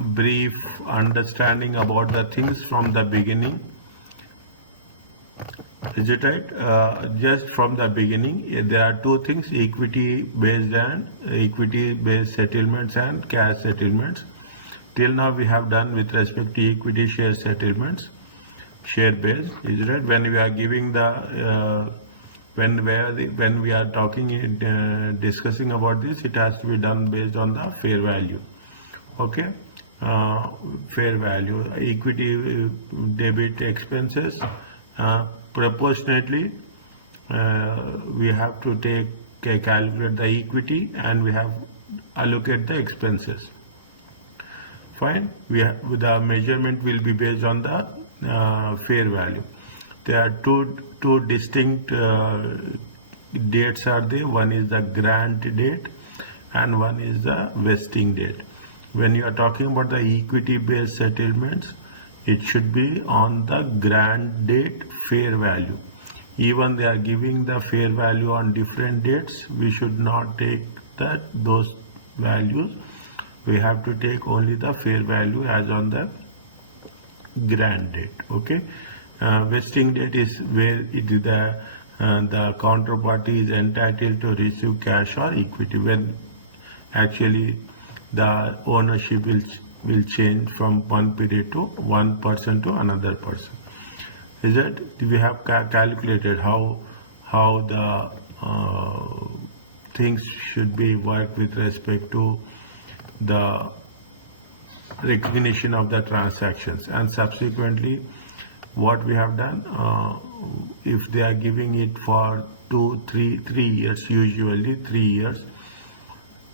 brief understanding about the things from the beginning. Is it right? Just from the beginning, there are two things: equity-based settlements and cash settlements. Till now, we have done with respect to equity share settlements, share-based. Is it right? When we are giving the when we are talking discussing about this, it has to be done based on the fair value. Okay, fair value, equity debit expenses. Proportionately, we have to calculate the equity and we have allocate the expenses. Fine. The measurement will be based on the fair value. There are two distinct dates are there. One is the grant date and one is the vesting date. When you are talking about the equity based settlements, it should be on the grant date fair value. Even they are giving the fair value on different dates, we should not take those values. We have to take only the fair value as on the grant date. Okay. Vesting date is where it is the counterparty is entitled to receive cash or equity, when actually the ownership will change from one period to one person to another person. Is that we have calculated how the things should be worked with respect to the recognition of the transactions, and subsequently what we have done, if they are giving it for 3 years, usually 3 years,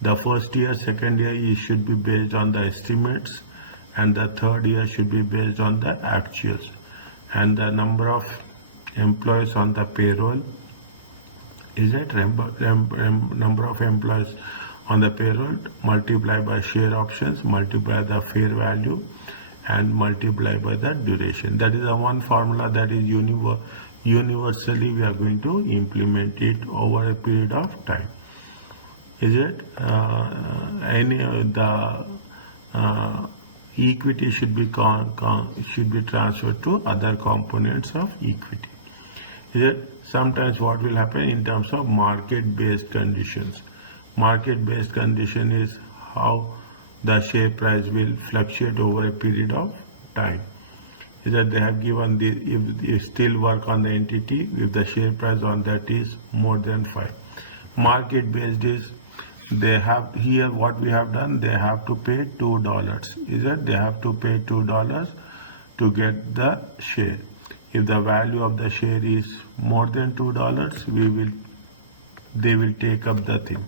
the first year, second year, it should be based on the estimates, and the third year should be based on the actuals, and the number of employees on the payroll. Is it number of employees on the payroll multiplied by share options, multiply the fair value, and multiply by the duration. That is the one formula that is universally we are going to implement it over a period of time. Is it equity should be transferred to other components of equity. Is it sometimes what will happen in terms of market-based conditions? Market-based condition is how the share price will fluctuate over a period of time. Is that they have given if they still work on the entity, if the share price on that is more than 5. Market-based is they have here what we have done, they have to pay $2. Is that they have to pay $2 to get the share. If the value of the share is more than $2, they will take up the thing.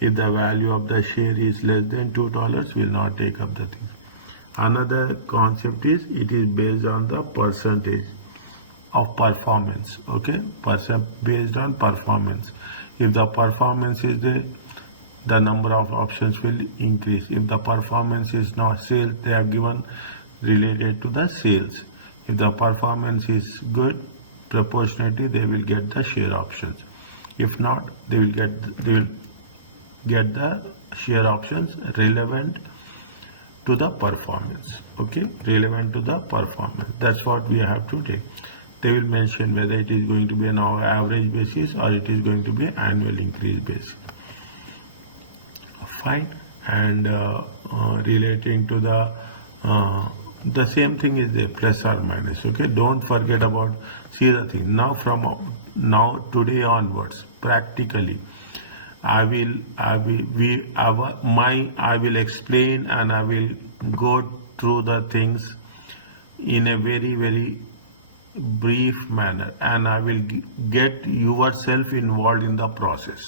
If the value of the share is less than $2, will not take up the thing. Another concept is it is based on the percentage of performance. Okay, based on performance. If the performance is there, the number of options will increase. If the performance is not sales, they have given related to the sales. If the performance is good, proportionately they will get the share options. If not, they will get the share options relevant to the performance. Okay, relevant to the performance. That's what we have to take. They will mention whether it is going to be an average basis or it is going to be annual increase basis. Fine. And relating to the same thing is there, plus or minus. Okay, don't forget about, see the thing now, from today onwards, practically I will explain and I will go through the things in a very, very brief manner, and I will get yourself involved in the process.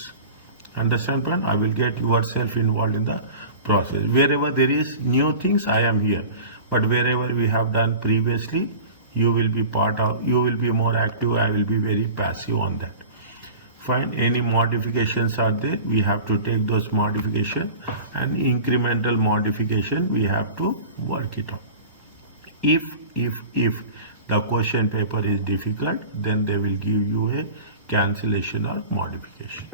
Understand, friend? I will get yourself involved in the process. Wherever there is new things, I am here. But wherever we have done previously, you will be you will be more active. I will be very passive on that. Fine. Any modifications are there, we have to take those modifications, and incremental modification we have to work it on. If the question paper is difficult, then they will give you a cancellation or modification.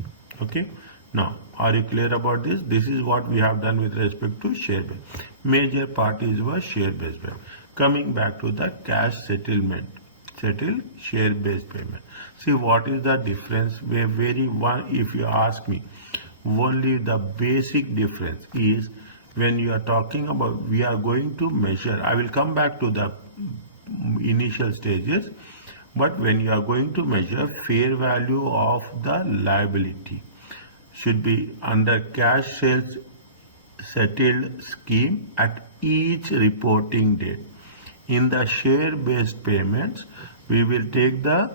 Okay. Now, are you clear about this? This is what we have done with respect to share-based. Major parties were share-based payment. Coming back to the cash settlement, settle share-based payment. See what is the difference? If you ask me, only the basic difference is when you are talking about, we are going to measure. I will come back to the initial stages, but when you are going to measure fair value of the liability, should be under cash sales settled scheme at each reporting date. In the share-based payments, we will take the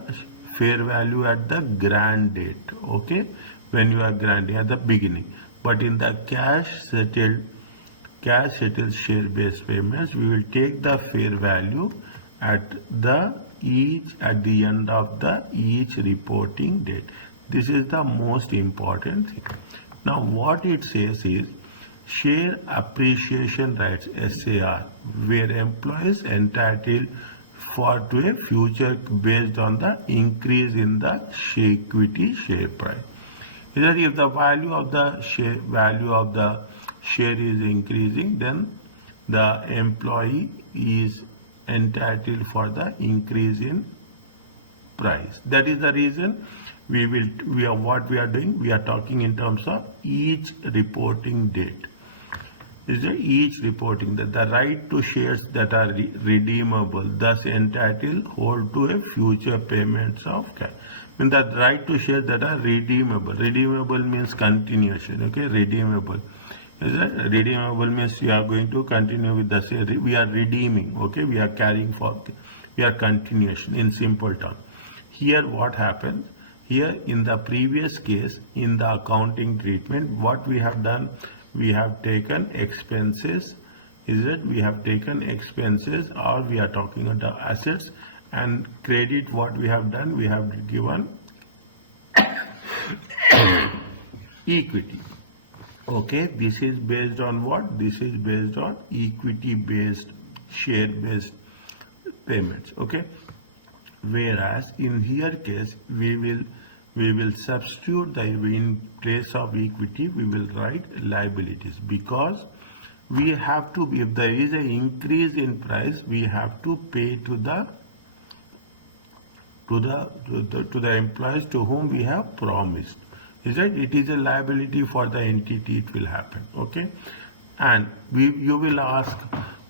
fair value at the grant date, okay, when you are granting at the beginning. But in the cash settled share-based payments, we will take the fair value at the end of the each reporting date. This is the most important thing. Now what it says is share appreciation rights SAR, where employees entitled to a future based on the increase in the equity share price. That if the value of the share is increasing, then the employee is entitled for the increase in price. That is the reason we are talking in terms of each reporting date. Is each reporting that the right to shares that are redeemable, thus entitled hold to a future payments of cash. When the right to shares that are redeemable means continuation. Okay, redeemable. Redeemable means you are going to continue with the share. We are redeeming. Okay, we are continuation in simple terms. Here what happens? Here in the previous case, in the accounting treatment, what we have done, we have taken expenses. We have taken expenses, or we are talking about assets, and credit. What we have done, we have given equity. Okay, this is based on what? This is based on equity based, share based payments. Okay, whereas in here case we will substitute in place of equity, we will write liabilities, because we have to, if there is an increase in price, we have to pay to the employees to whom we have promised. It is a liability for the entity, it will happen. Okay, and you will ask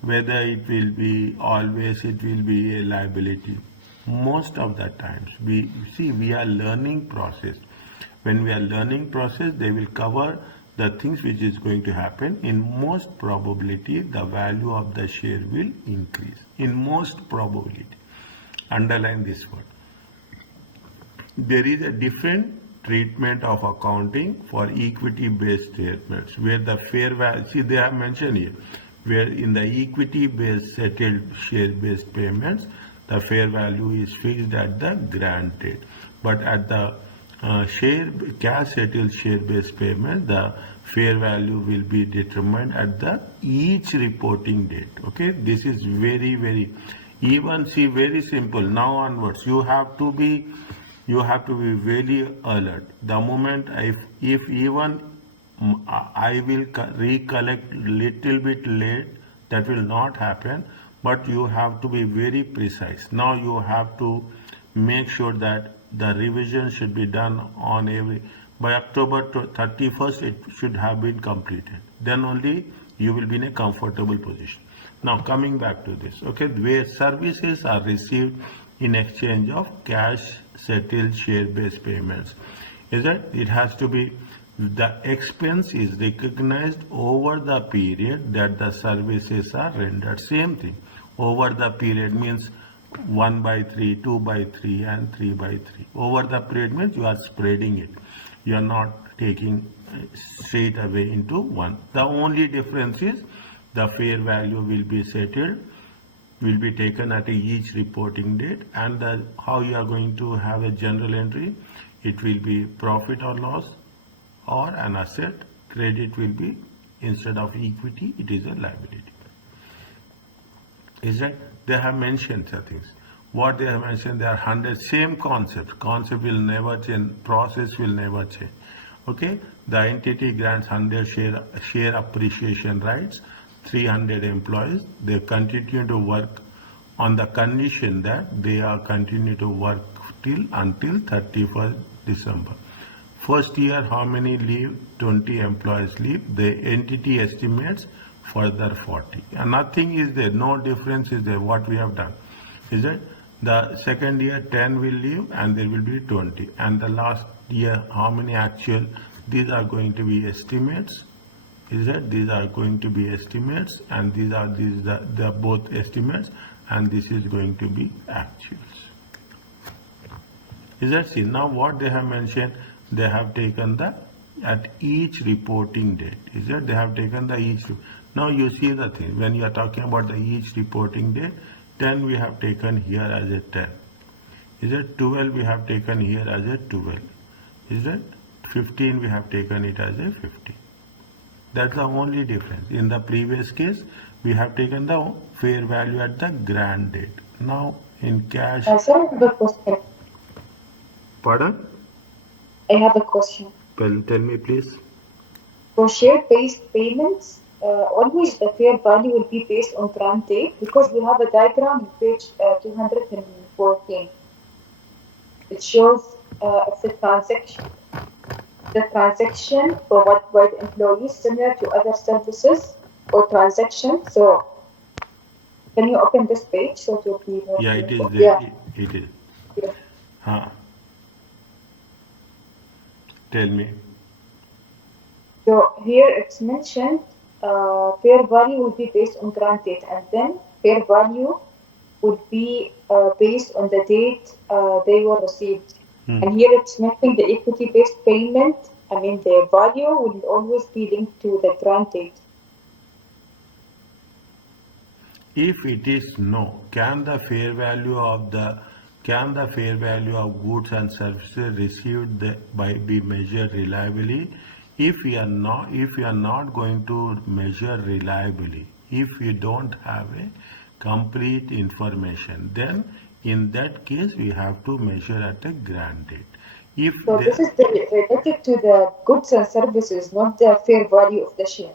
whether it will be always a liability. Most of the times we are learning process. When we are learning process, they will cover the things which is going to happen. In most probability, the value of the share will increase. In most probability, underline this word. There is a different treatment of accounting for equity based statements, where the fair value, they have mentioned here, where in the equity based settled share based payments, the fair value is fixed at the grant date, but at the cash settled share based payment, the fair value will be determined at the each reporting date. Okay, this is very very simple. Now onwards, you have to be very alert. The moment if even I will recollect little bit late, that will not happen. But you have to be very precise. Now you have to make sure that the revision should be done on by October 31st, it should have been completed. Then only you will be in a comfortable position. Now coming back to this, okay, where services are received in exchange of cash settled share based payments, it has to be the expense is recognized over the period that the services are rendered. Same thing. Over the period means 1/3, 2/3, and 3/3. Over the period means you are spreading it. You are not taking straight away into one. The only difference is the fair value will be settled, will be taken at each reporting date, and how you are going to have a general entry, it will be profit or loss or an asset. Credit will be, instead of equity, it is a liability. They have mentioned the things. What they have mentioned, there are 100 same concept will never change, process will never change. Okay, the entity grants 100 share appreciation rights, 300 employees. They continue to work on the condition that they are continue to work until 31st December. First year, how many leave? 20 employees leave. The entity estimates further 40. And nothing is there, no difference is there. What we have done is that the second year 10 will leave and there will be 20. And the last year, how many actual? These are going to be estimates. Is that these are going to be estimates, and these are both estimates, and this is going to be actuals. Is that see now what they have mentioned? They have taken the at each reporting date. Is that they have taken the each. Now you see the thing when you are talking about the each reporting date. 10 we have taken here as a 10. Is it 12 we have taken here as a 12. Is it 15 we have taken it as a 15. That's the only difference. In the previous case, we have taken the fair value at the grant date. Now in cash. Sir, I have a question. Pardon? I have a question. Well, tell me please. For share-based payments, always the fair value will be based on grant date because we have a diagram on page 214. It shows if the transaction provided by the employees similar to other services or transactions. So, can you open this page so it will be more? Yeah, it is there. Yeah. It is. Yeah. Tell me. So here it's mentioned fair value will be based on grant date, and then fair value would be based on the date they were received. And here it's mentioned the equity-based payment. I mean, the value will always be linked to the grant date. If it is no, can the fair value of goods and services received be measured reliably? If we are not going to measure reliably, if we don't have a complete information, then in that case we have to measure at a grant date. So this is related to the goods and services, not the fair value of the share.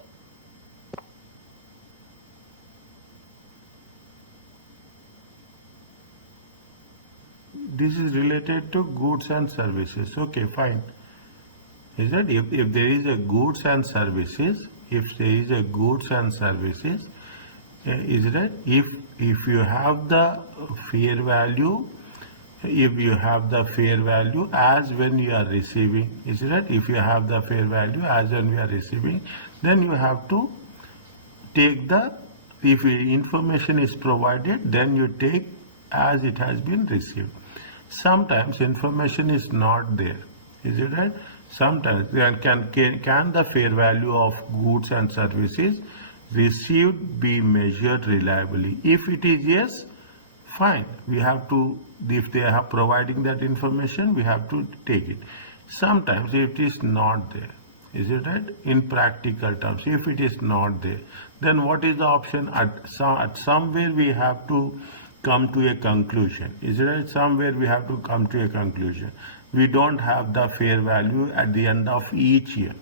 This is related to goods and services. Okay, fine. Is that if there is a goods and services, is that if you have the fair value, as when you are receiving, is that if you have the fair value as when we are receiving, then you have to take if information is provided, then you take as it has been received. Sometimes information is not there. Is it right? Sometimes can the fair value of goods and services received be measured reliably? If it is yes, fine. We have to, if they are providing that information, we have to take it. Sometimes if it is not there, is it right? In practical terms, if it is not there, then what is the option? At somewhere we have to come to a conclusion. Is it right? Somewhere we have to come to a conclusion. We don't have the fair value at the end of each year.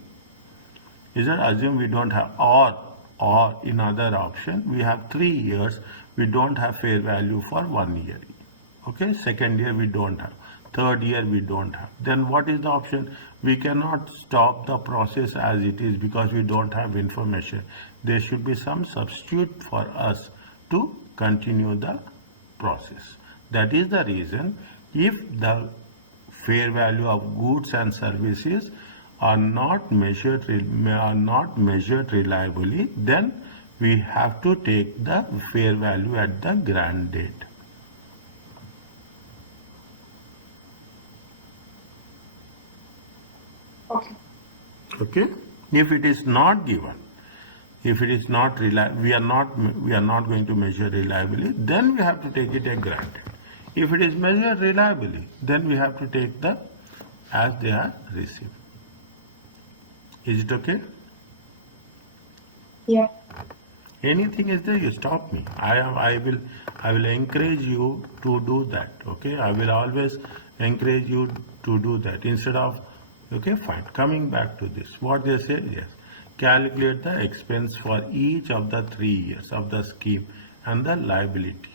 Is it? Assume we don't have, or in other option, we have 3 years, we don't have fair value for 1 year. Okay, second year we don't have, third year we don't have. Then what is the option? We cannot stop the process as it is because we don't have information. There should be some substitute for us to continue the process. That is the reason if the fair value of goods and services are not measured reliably, then we have to take the fair value at the grant date. Okay. Okay. If it is not given, if it is not we are not going to measure reliably, then we have to take it as granted. If it is measured reliably, then we have to take the as they are received. Is it okay? Yeah. Anything is there, you stop me. I will encourage you to do that. Okay, I will always encourage you to do that instead of Okay, fine. Coming back to this, what they say, yes, calculate the expense for each of the 3 years of the scheme and the liability.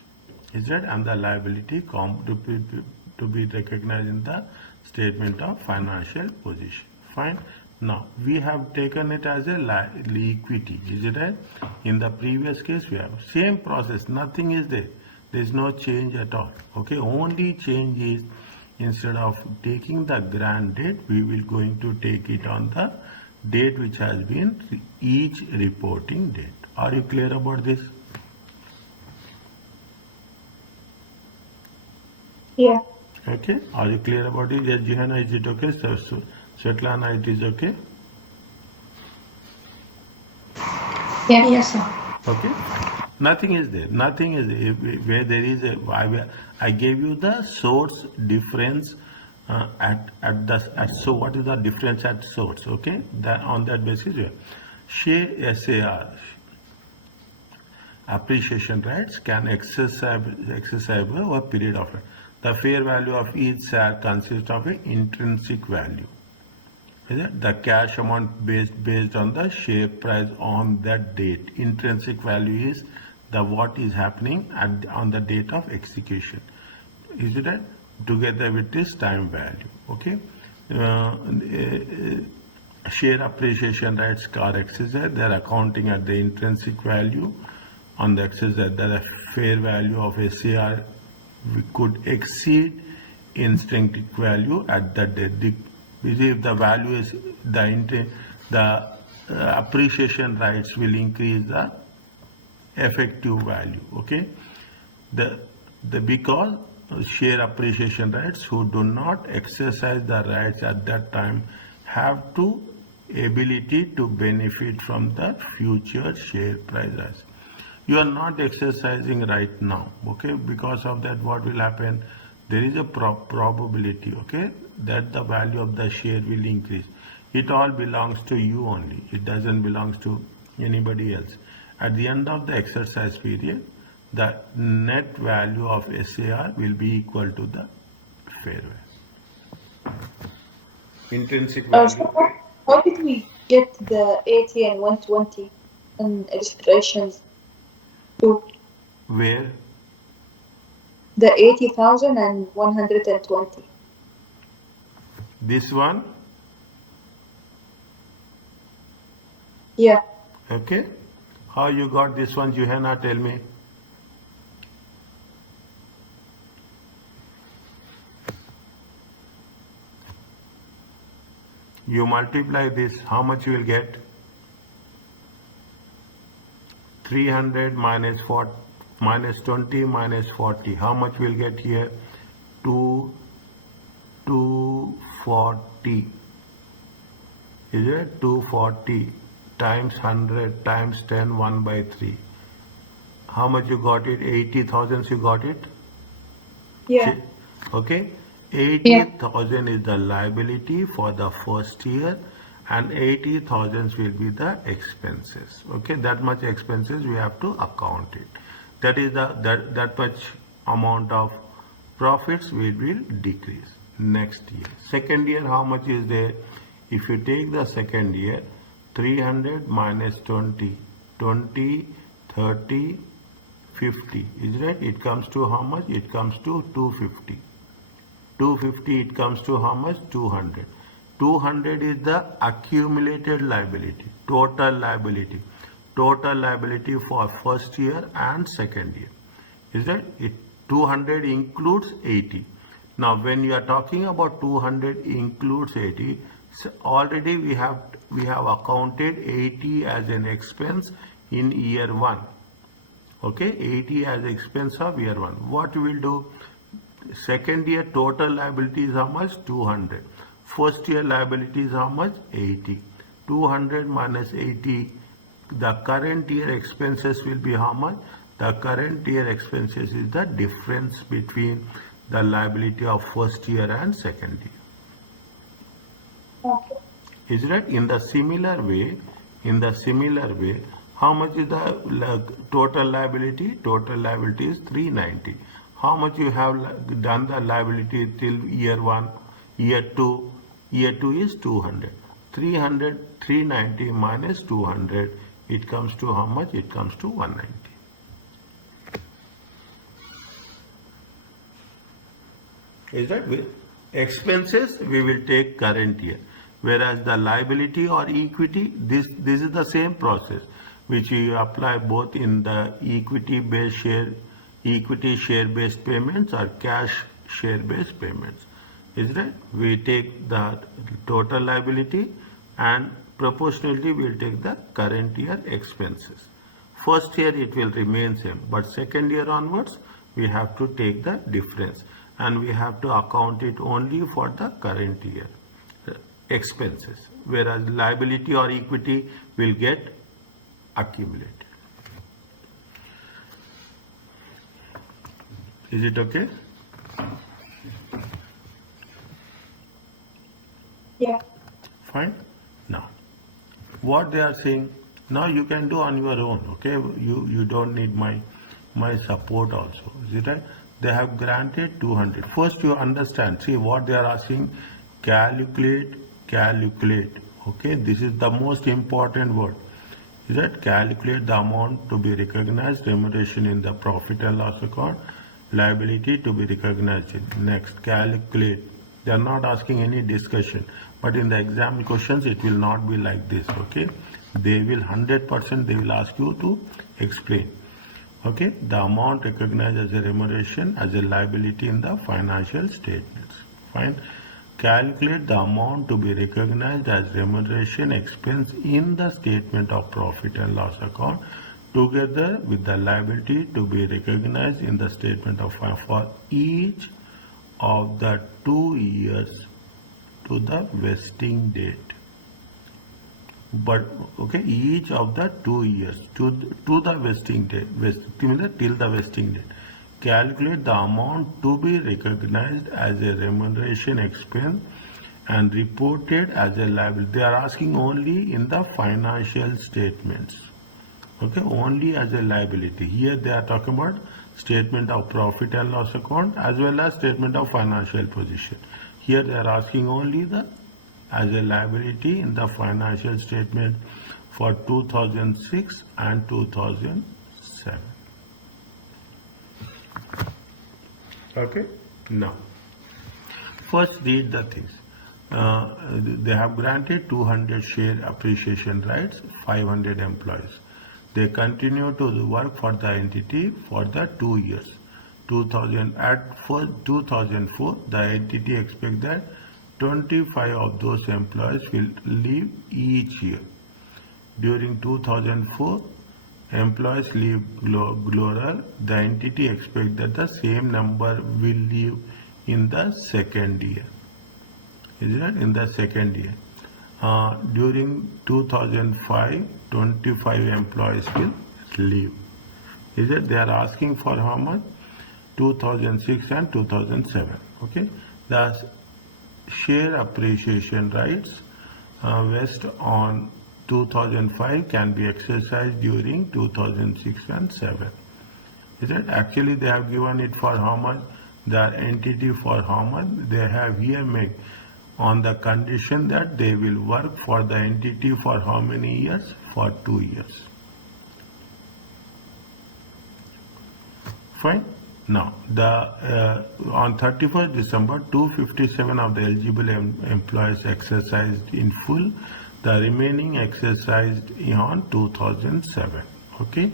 Is that and the liability to be recognized in the statement of financial position. Fine. Now we have taken it as a equity. Is it right? In the previous case, we have same process. Nothing is there. There is no change at all. Okay. Only change is instead of taking the grant date, we will going to take it on the date which has been each reporting date. Are you clear about this? Yeah. Okay. Are you clear about it? Yes, Johanna, is it okay? So Svetlana, it is okay? Yeah. Yes, sir. Okay. Nothing is there. Nothing is there. Where there is a, I gave you the source difference so what is the difference at source? Okay. That on that basis, yeah. Share SAR appreciation rights can exercisable over a period of time. The fair value of each share consists of an intrinsic value. Is it? The cash amount based on the share price on that date. Intrinsic value is the what is happening on the date of execution. Is it right? Together with this time value. Okay. Share appreciation rights are exercised. They are accounting at the intrinsic value on the exercise. The fair value of SAR could exceed intrinsic value at that date. If the value is the appreciation rights will increase the effective value. Okay, because share appreciation rights who do not exercise the rights at that time have to ability to benefit from the future share prices. You are not exercising right now. Okay, because of that, what will happen? There is a probability, okay, that the value of the share will increase. It all belongs to you only. It doesn't belong to anybody else. At the end of the exercise period, the net value of SAR will be equal to the fair value. Intrinsic value. So how did we get the 80 and 120 in illustrations too? Where? The 80,000 and 120. This one? Yeah. Okay. How you got this one, Johanna? Tell me. You multiply this, how much you will get? 300 minus 40, minus 20 minus 40. How much will get here? 240. Is it? 240 times 100 times 10, 1 by 3. How much you got it? 80,000 you got it? Yeah. Okay. 80,000 is the liability for the first year and 80,000 will be the expenses. Okay, that much expenses we have to account it. That is that much amount of profits will decrease next year. Second year, how much is there? If you take the second year, 300 minus 20, 20, 30, 50. Is right? It comes to how much? It comes to 250. 250, it comes to how much? 200. 200 is the accumulated liability, total liability. Total liability for first year and second year. Is that it? 200 includes 80. Now, when you are talking about 200 includes 80, so already we have accounted 80 as an expense in year 1. Okay, 80 as expense of year 1. What we will do? Second year total liability is how much? 200. First year liability is how much? 80. 200 minus 80. The current year expenses will be how much? The current year expenses is the difference between the liability of first year and second year. Okay. Is that in the similar way? How much is the total liability? Total liability is 390. How much you have done the liability till year 1, year 2, Year 2 is 200. 390 minus 200, it comes to how much? It comes to 190. Is that with expenses we will take current year, whereas the liability or equity, this is the same process which we apply both in the equity share based payments or cash share based payments. Is that we take the total liability and proportionally we will take the current year expenses. First year it will remain same, but second year onwards we have to take the difference and we have to account it only for the current year expenses, whereas liability or equity will get accumulated. Is it okay? Yeah. Fine. Now, what they are saying, now you can do on your own, okay? You don't need my support also. Is it right? They have granted 200. First you understand, see what they are asking, calculate. Okay, this is the most important word. Is that calculate the amount to be recognized, remuneration in the profit and loss account, liability to be recognized in. Next, calculate. They are not asking any discussion, but in the exam questions it will not be like this, okay? They will 100% they will ask you to explain. Okay, the amount recognized as a remuneration as a liability in the financial statements. Fine. Calculate the amount to be recognized as remuneration expense in the statement of profit and loss account together with the liability to be recognized in the statement of for each of the 2 years to the vesting date. But okay, each of the 2 years to the vesting date, till the vesting date. Calculate the amount to be recognized as a remuneration expense and reported as a liability. They are asking only in the financial statements. Okay, only as a liability. Here they are talking about statement of profit and loss account as well as statement of financial position. Here they are asking only the as a liability in the financial statement for 2006 and 2007. Okay, now first read the things. They have granted 200 share appreciation rights, 500 employees. They continue to work for the entity for the 2 years. 2004, the entity expects that 25 of those employees will leave each year. During 2004, employees leave Gloral. The entity expects that the same number will leave in the second year. Is it in the second year? During 2005, 25 employees will leave. Is it? They are asking for how much? 2006 and 2007. Okay. The share appreciation rights vest on 2005 can be exercised during 2006 and 7. Is it? Actually, they have given it for how much? The entity for how much? They have here made on the condition that they will work for the entity for how many years? For 2 years. Fine. Now, on 31st December, 257 of the eligible employees exercised in full. The remaining exercised on 2007. Okay,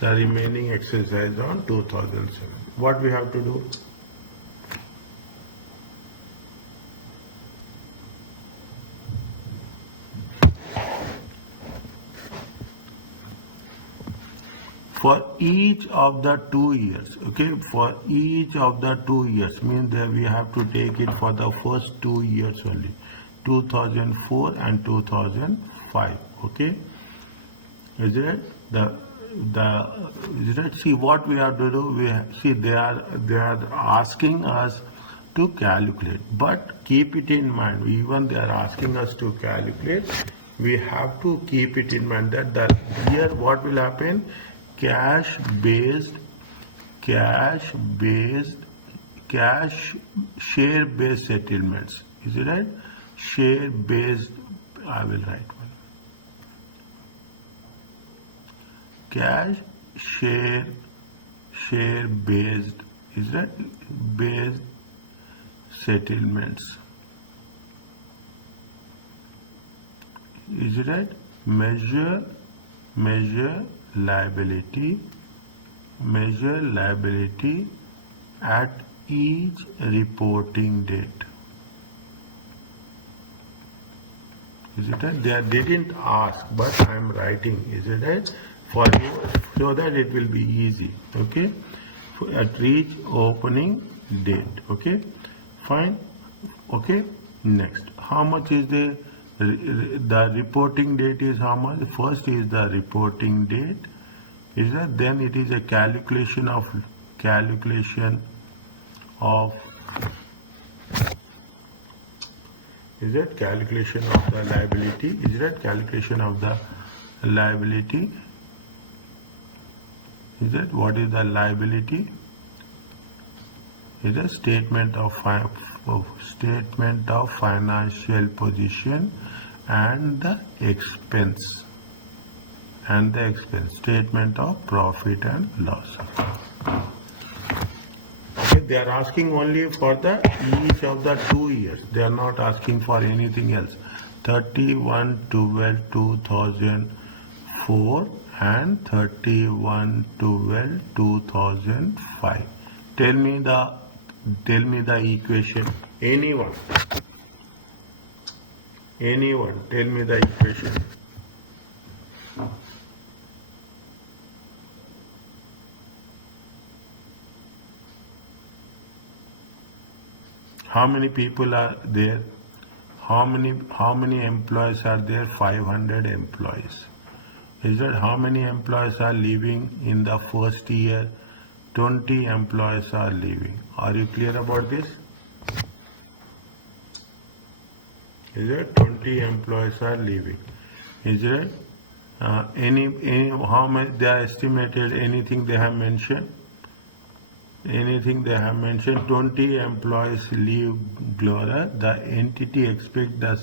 the remaining exercise on 2007. What we have to do? For each of the 2 years, okay, for each of the 2 years, means that we have to take it for the first 2 years only, 2004 and 2005, okay. Is it? Is it? See what we have to do. See they are asking us to calculate, but keep it in mind. Even they are asking us to calculate, we have to keep it in mind that here what will happen? Cash share based settlements. Is it right? share based, I will write one. Cash share based, is that based settlements. Is it right? Measure liability at each reporting date. Is it right? They didn't ask, but I am writing. Is it right? For you, so that it will be easy. Okay. At each opening date. Okay. Fine. Okay. Next, how much is the reporting date is how much? First is the reporting date. Is that? Then it is a calculation of is it calculation of the liability? Is that calculation of the liability? Is that what is the liability? Is a statement of financial position and the expense statement of profit and loss. Okay, they are asking only for the each of the 2 years. They are not asking for anything else. 31/12/2004 and 31/12/2005. Tell me the equation. Anyone, tell me the equation. How many people are there? How many employees are there? 500 employees. Is that how many employees are leaving in the first year? 20 employees are leaving. Are you clear about this? Is it 20 employees are leaving? Is it any how much they are estimated? Anything they have mentioned? Anything they have mentioned? 20 employees leave Glora. The entity expect the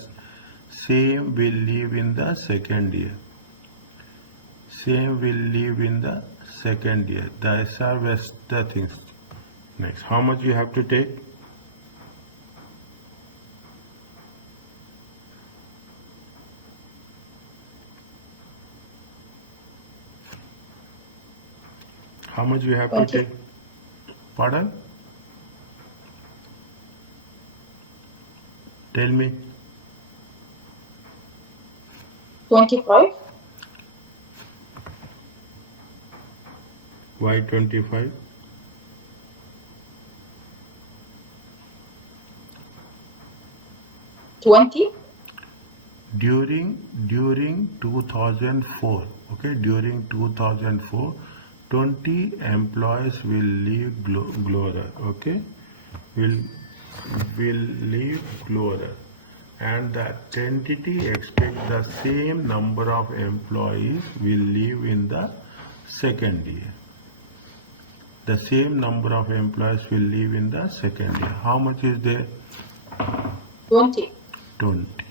same will leave in the second year. Same will leave in the second year. The SR was the things. Next, how much you have to take? How much you have to take? Pardon? Tell me. 25. Why 25? During 2004, okay, during 2004, 20 employees will leave Glora, okay, will leave Glora, and that entity expect the same number of employees will leave in the second year. The same number of employees will leave in the second year. How much is there? 20. 20.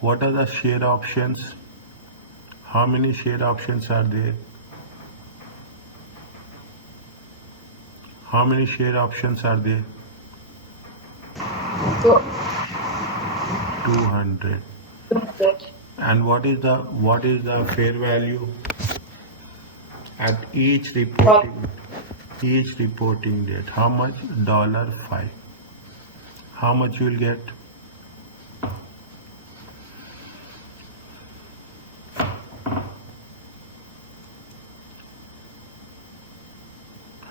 What are the share options? How many share options are there? How many share options are there? 200. And what is the fair value at each reporting date? How much? $5. How much you will get?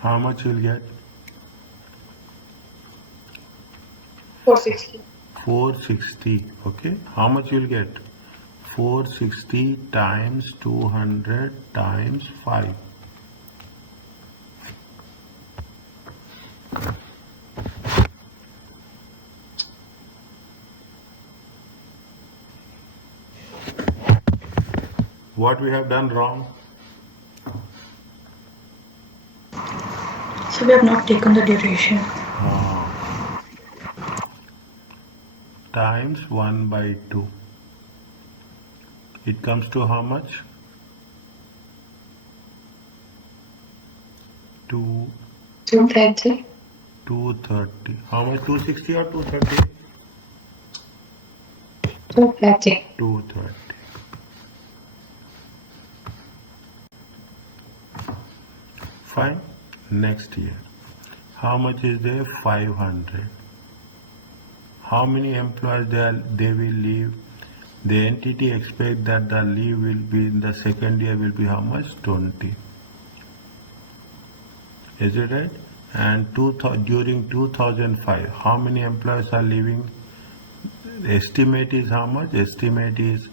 How much you will get? 460. 460. Okay. How much you will get? 460 times 200 times 5. What we have done wrong? So we have not taken the duration. times 1 by 2. It comes to how much? 230. 230. How much? 260 or 230? 230. 230. Fine. Next year. How much is there? 500. How many employees they will leave? The entity expect that the leave will be in the second year will be how much? 20. Is it right? And during 2005, how many employees are leaving? The estimate is how much? Estimate is,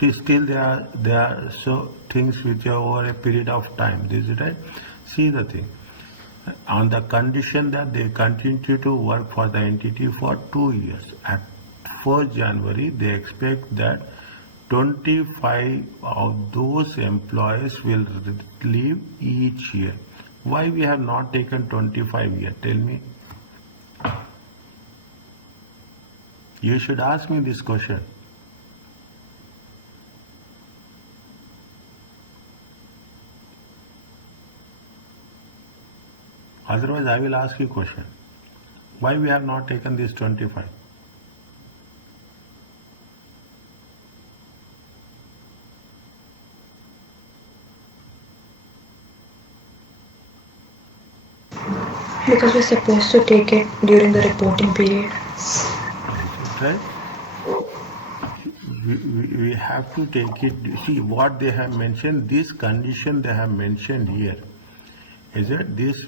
see, still there are so things which are over a period of time. Is it right? See the thing. On the condition that they continue to work for the entity for 2 years. At 1st January, they expect that 25 of those employees will leave each year. Why we have not taken 25 yet? Tell me. You should ask me this question. Otherwise, I will ask you a question. Why we have not taken this 25? Because we're supposed to take it during the reporting period. Right? We have to take it. See what they have mentioned. This condition they have mentioned here. Is that this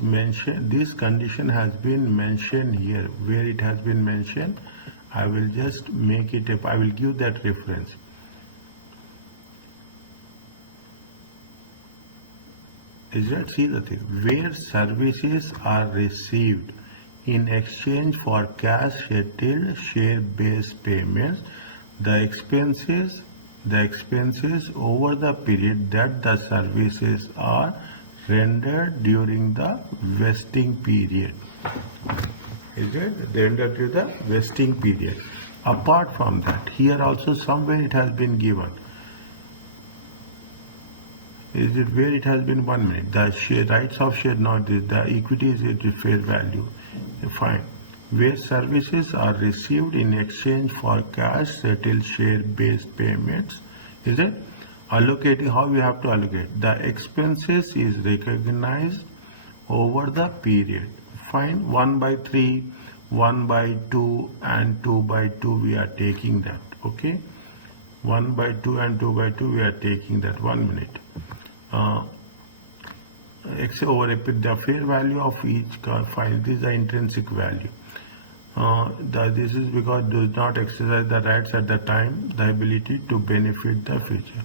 condition has been mentioned here. Where it has been mentioned, I will just make it up. I will give that reference. Is that, see the thing, where services are received in exchange for cash settled share-based payments, the expenses over the period that the services are rendered during the vesting period. Is it rendered to the vesting period? Apart from that, here also somewhere it has been given. Is it where it has been 1 minute? The share rights of share, not this, the equity is at fair value. Fine. Where services are received in exchange for cash settled share based payments, is it? Allocating, how we have to allocate? The expenses is recognized over the period. Fine. 1 by 3, 1 by 2 and 2 by 2 we are taking that. Okay. 1 by 2 and 2 by 2 we are taking that. 1 minute. Over the fair value of each file, this is the intrinsic value. This is because does not exercise the rights at the time, the ability to benefit the future.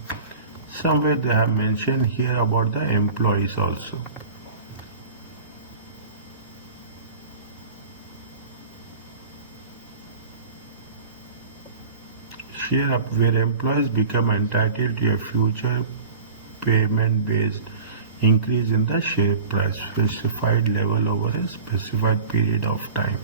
Somewhere they have mentioned here about the employees also. Share up where employees become entitled to a future payment based increase in the share price specified level over a specified period of time.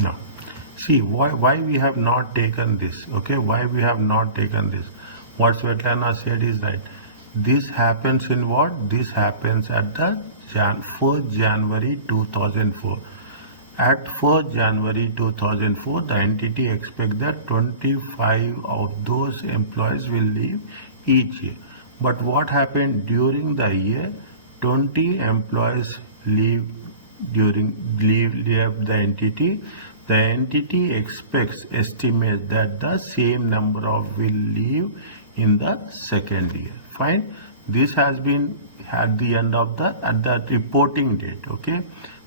Now, see why we have not taken this. Okay, why we have not taken this? What Svetlana said is that this happens in what? This happens at the 1st January 2004. At 1st January 2004, the entity expects that 25 of those employees will leave each year. But what happened during the year? 20 employees leave the entity. The entity estimates that the same number of will leave in the second year. Fine. This has been at the end of at the reporting date. Okay.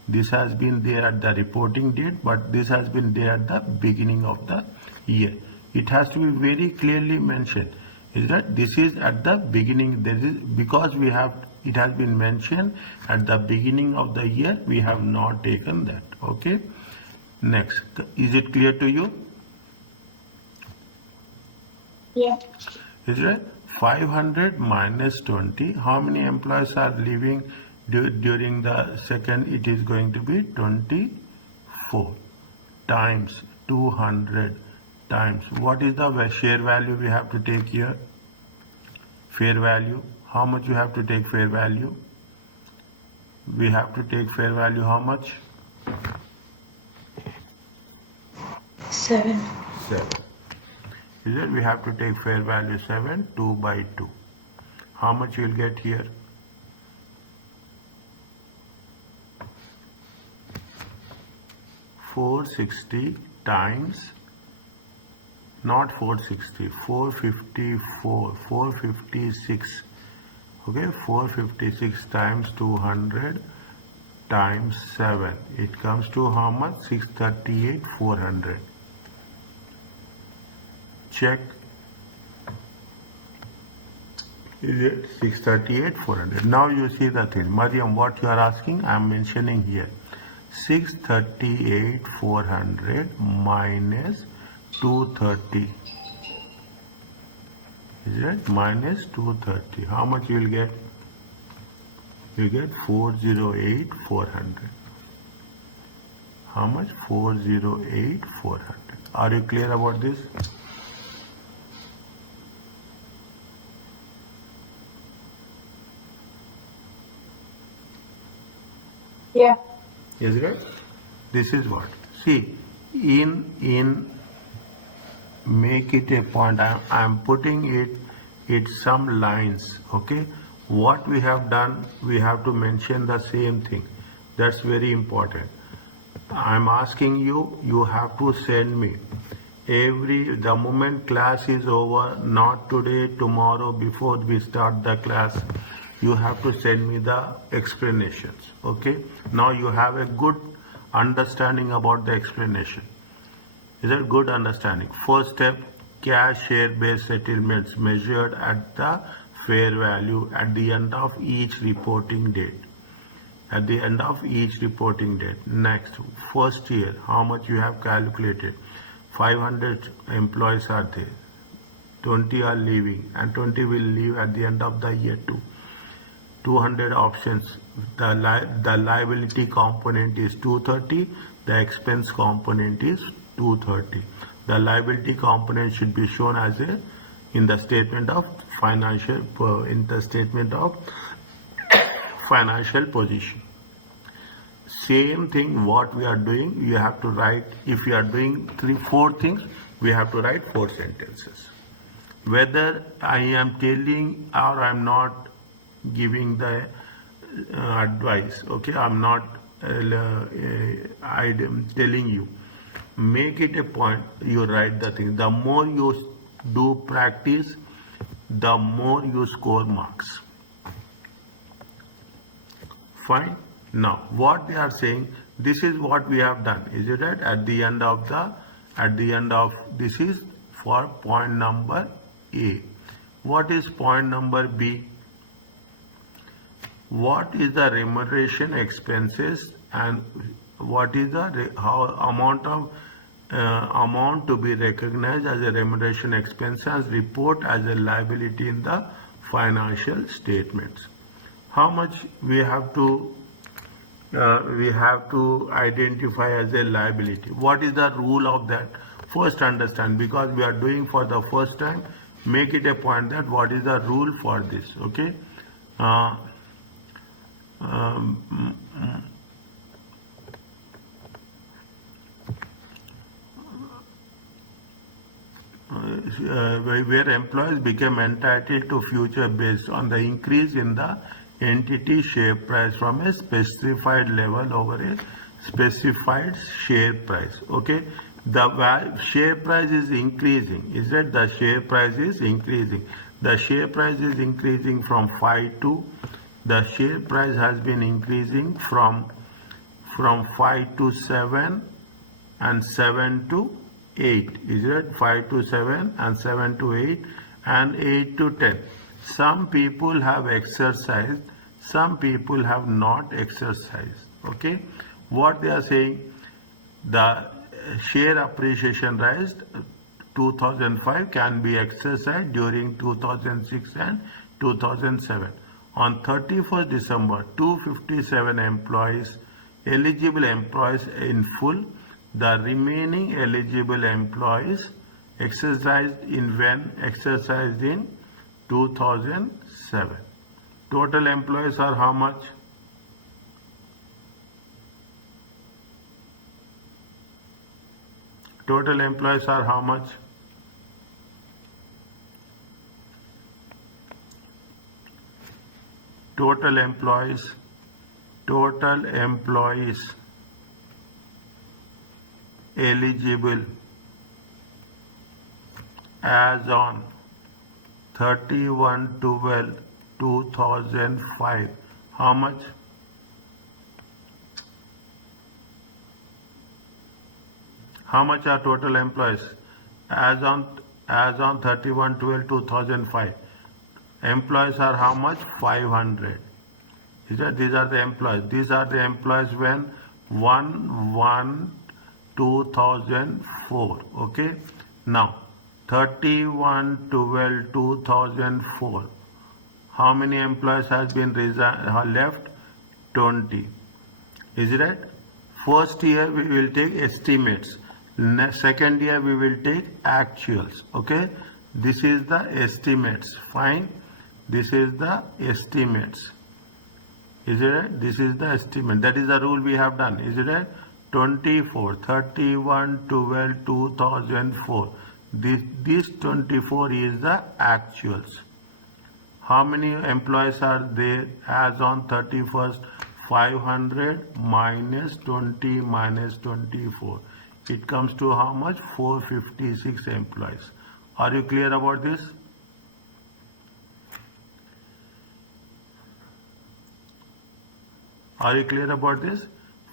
This has been there at the reporting date, but this has been there at the beginning of the year. It has to be very clearly mentioned. Is that this is at the beginning? This is because we have. It has been mentioned at the beginning of the year. We have not taken that. Okay. Next, is it clear to you? Yeah. Is it? 500 minus 20. How many employees are leaving during the second? It is going to be 24 times 200 times. What is the share value we have to take here? Fair value. How much you have to take fair value? We have to take fair value how much? 7. 7. Is it? We have to take fair value 7, 2 by 2. How much you will get here? $460 times, not 460, 454, 456. Okay, 456 times 200 times 7. It comes to how much? 638, 400. Check. Is it 638, 400? Now you see the thing. Mariam, what you are asking, I am mentioning here. 638, 400 minus 230. Is it? Minus 230. How much you will get? You get 408, 400. How much? 408, 400. Are you clear about this? Yeah. Is it right? This is what. See, in make it a point. I am putting it some lines. Okay. What we have done, we have to mention the same thing. That's very important. I'm asking you. You have to send me the moment class is over, not today, tomorrow, before we start the class. You have to send me the explanations. Okay. Now you have a good understanding about the explanation. Is that good understanding? First step, cash share-based settlements measured at the fair value at the end of each reporting date. At the end of each reporting date. Next, first year, how much you have calculated? 500 employees are there. 20 are leaving and 20 will leave at the end of the year 2. 200 options. The liability component is 230. The expense component is 230. The liability component should be shown as in the statement of financial position. Same thing what we are doing. You have to write. If you are doing 3-4 things, we have to write 4 sentences. Whether I am telling or I am not giving the advice. Okay, I'm not I am telling you. Make it a point, you write the thing. The more you do practice, the more you score marks. Fine. Now what they are saying, this is what we have done. Is it right? At the end of this is for point number A. What is point number B? What is the remuneration expenses and what is the amount to be recognized as a remuneration expense and report as a liability in the financial statements? How much we have to identify as a liability? What is the rule of that? First understand, because we are doing for the first time. Make it a point that what is the rule for this. Okay. Where employees became entitled to future based on the increase in the entity share price from a specified level over a specified share price. Okay, the share price is increasing. Is that the share price is increasing? The share price is increasing from 5 to. The share price has been increasing from 5 to 7 and 7 to 8. Is it 5 to 7 and 7 to 8 and 8 to 10? Some people have exercised, some people have not exercised. Okay, what they are saying, the share appreciation raised 2005 can be exercised during 2006 and 2007. On 31st December, 257 eligible employees in full. The remaining eligible employees exercised in 2007. Total employees are how much? Total employees are how much? Total employees eligible as on 31/12/2005. How much? How much are total employees as on 31/12/2005? Employees are how much? 500. These are the employees. These are the employees when 1/1/2004. Okay. Now 31/12/2004. How many employees has been left? 20. Is it right? First year we will take estimates. Second year we will take actuals. Okay. This is the estimates. Fine. This is the estimates. Is it right? This is the estimate. That is the rule we have done. Is it right? 24, 31/12/2004. This 24 is the actuals. How many employees are there as on 31st? 500 minus 20 minus 24. It comes to how much? 456 employees. Are you clear about this? Are you clear about this?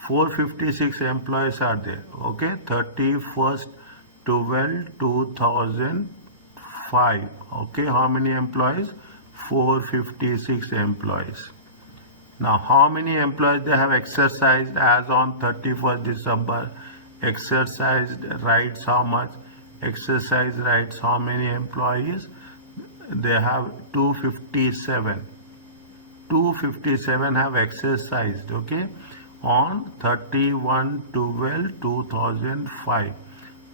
456 employees are there. Okay, 31/12/2005. Okay, how many employees? 456 employees. Now, how many employees they have exercised as on 31st December? Exercised rights how much? Exercise rights how many employees? They have 257. 257 have exercised, okay, on 31/12/2005.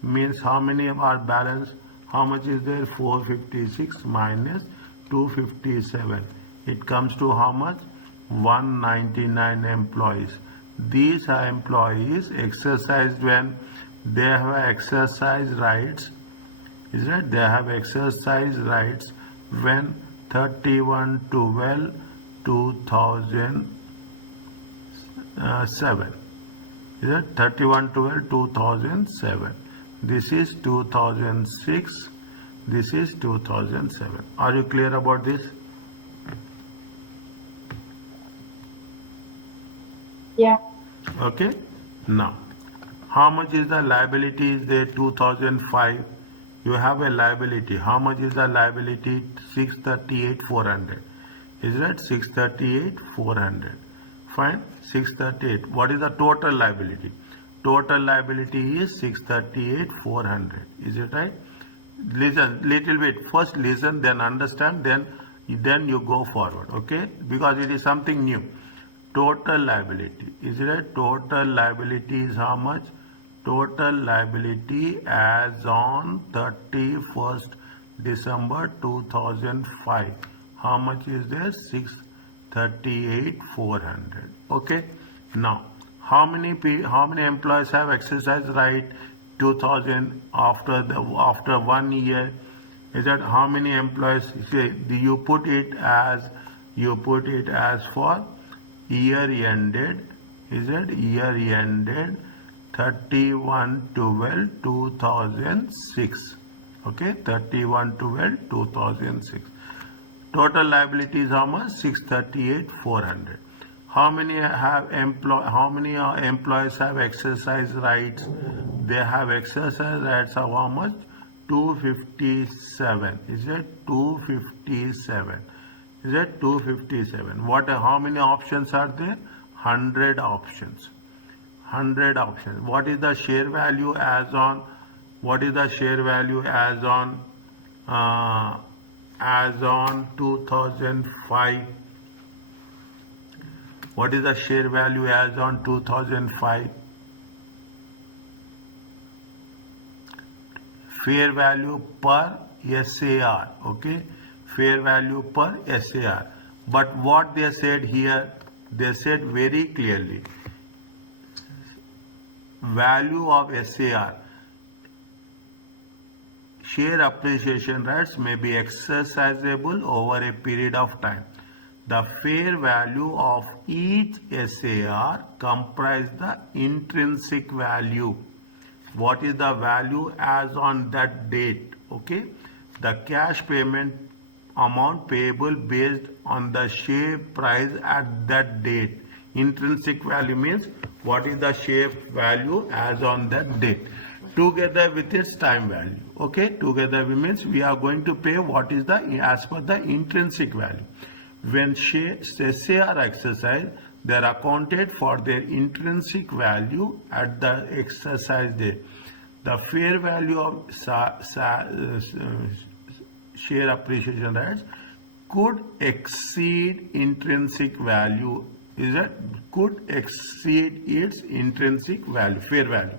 Means how many are balanced? How much is there? 456 minus 257. It comes to how much? 199 employees. These are employees exercised when they have exercise rights. Is it? They have exercise rights when 31/12/2007. Is it? 31/12/2007. This is 2006. This is 2007. Are you clear about this? Yeah. Okay. Now, how much is the liability? Is there 2005? You have a liability. How much is the liability? 638,400. Is that 638,400? Fine. 638. What is the total liability? Total liability is 638,400. Is it right? Listen little bit. First listen, then understand, then you go forward. Okay? Because it is something new. Total liability. Is it right? Total liability is how much? Total liability as on 31st December 2005. How much is there? 638,400. Okay. Now, how many employees have exercised right 2000 after 1 year? Is that how many employees? You put it as for year ended. Is it year ended 31/12/2006? Okay, 31/12/2006. Total liability is how much? 638,400. How many employees have exercise rights? They have exercise rights of how much? 257. Is it 257? Is it 257? How many options are there? 100 options. 100 options. What is the share value as on What is the share value as on 2005? What is the share value as on 2005? Fair value per SAR, okay? Fair value per SAR. But what they said here, they said very clearly, value of SAR, share appreciation rights may be exercisable over a period of time. The fair value of each SAR comprises the intrinsic value. What is the value as on that date? Okay, the cash payment amount payable based on the share price at that date. Intrinsic value means what is the share value as on that date together with its time value. Okay, together means we are going to pay what is the as per the intrinsic value. When shares are exercised, they are accounted for their intrinsic value at the exercise date. The fair value of share appreciation rights could exceed intrinsic value. Could exceed its intrinsic value, fair value.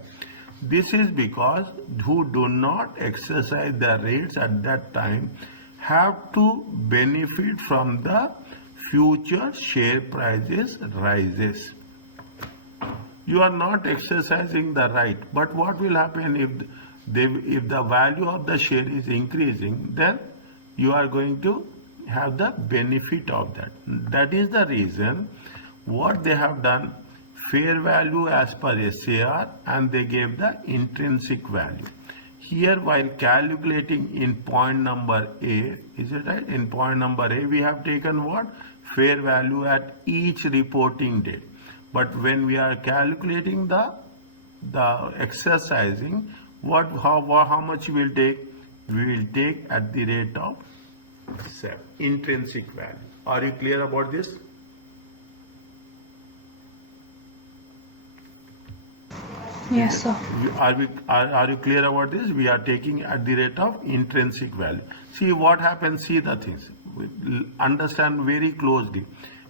This is because who do not exercise the rates at that time have to benefit from the future share prices rises. You are not exercising the right, but what will happen if the value of the share is increasing, then you are going to have the benefit of that. That is the reason what they have done, fair value as per SAR, and they gave the intrinsic value. Here, while calculating in point number A, is it right? In point number A, we have taken what? Fair value at each reporting date. But when we are calculating the exercising, how much we will take? We will take at the rate of 7, intrinsic value. Are you clear about this? Yes, sir. Are you clear about this? We are taking at the rate of intrinsic value. See what happens, see the things. Understand very closely.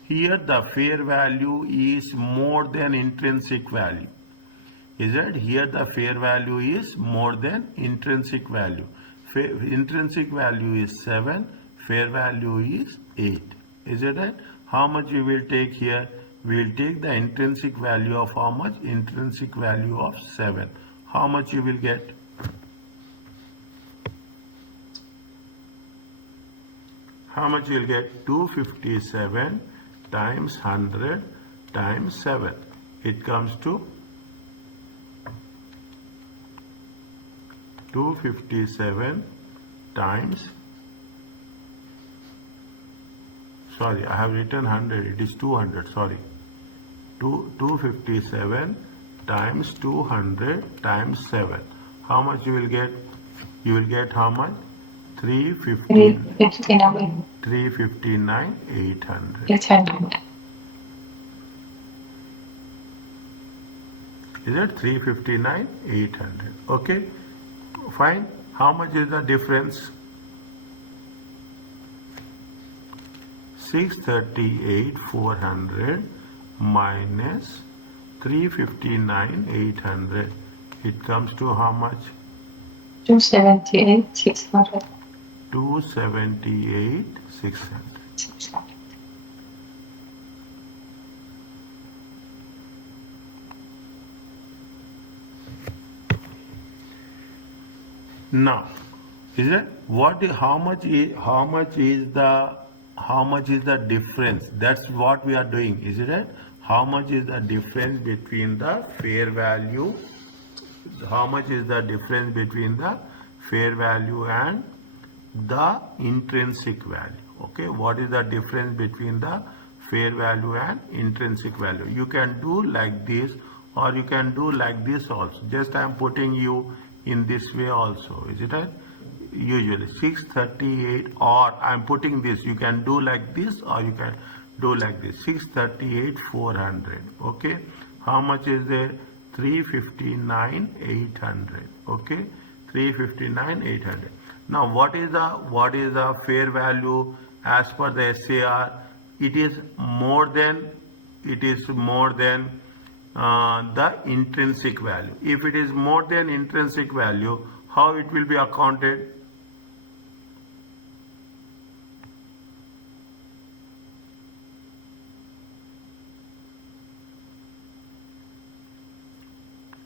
Here the fair value is more than intrinsic value. Is it? Here the fair value is more than intrinsic value. Intrinsic value is 7, fair value is 8. Is it right? How much we will take here? We will take the intrinsic value of how much? Intrinsic value of 7. How much you will get? How much you will get? 257 times 100 times 7. It comes to 257 times, sorry, I have written 100, it is 200, sorry. 257 times 200 times 7. How much you will get? You will get how much? 359, 800. Is it 359, 800? Okay, fine. How much is the difference? 638, 400 minus 359, 800. It comes to how much? 278, 600. 278, 600. Now, is it what? How much is the difference? That's what we are doing. Is it right? How much is the difference between the fair value? How much is the difference between the fair value and the intrinsic value? Okay, what is the difference between the fair value and intrinsic value? You can do like this, or you can do like this also. Just I am putting you in this way also. Is it right? Usually 638, or I am putting this. You can do like this, or you can do like this. 638, 400. Okay, how much is there? 359, 800. Okay, 359,800. Now what is the fair value as per the SAR? It is more than the intrinsic value. If it is more than intrinsic value, how it will be accounted?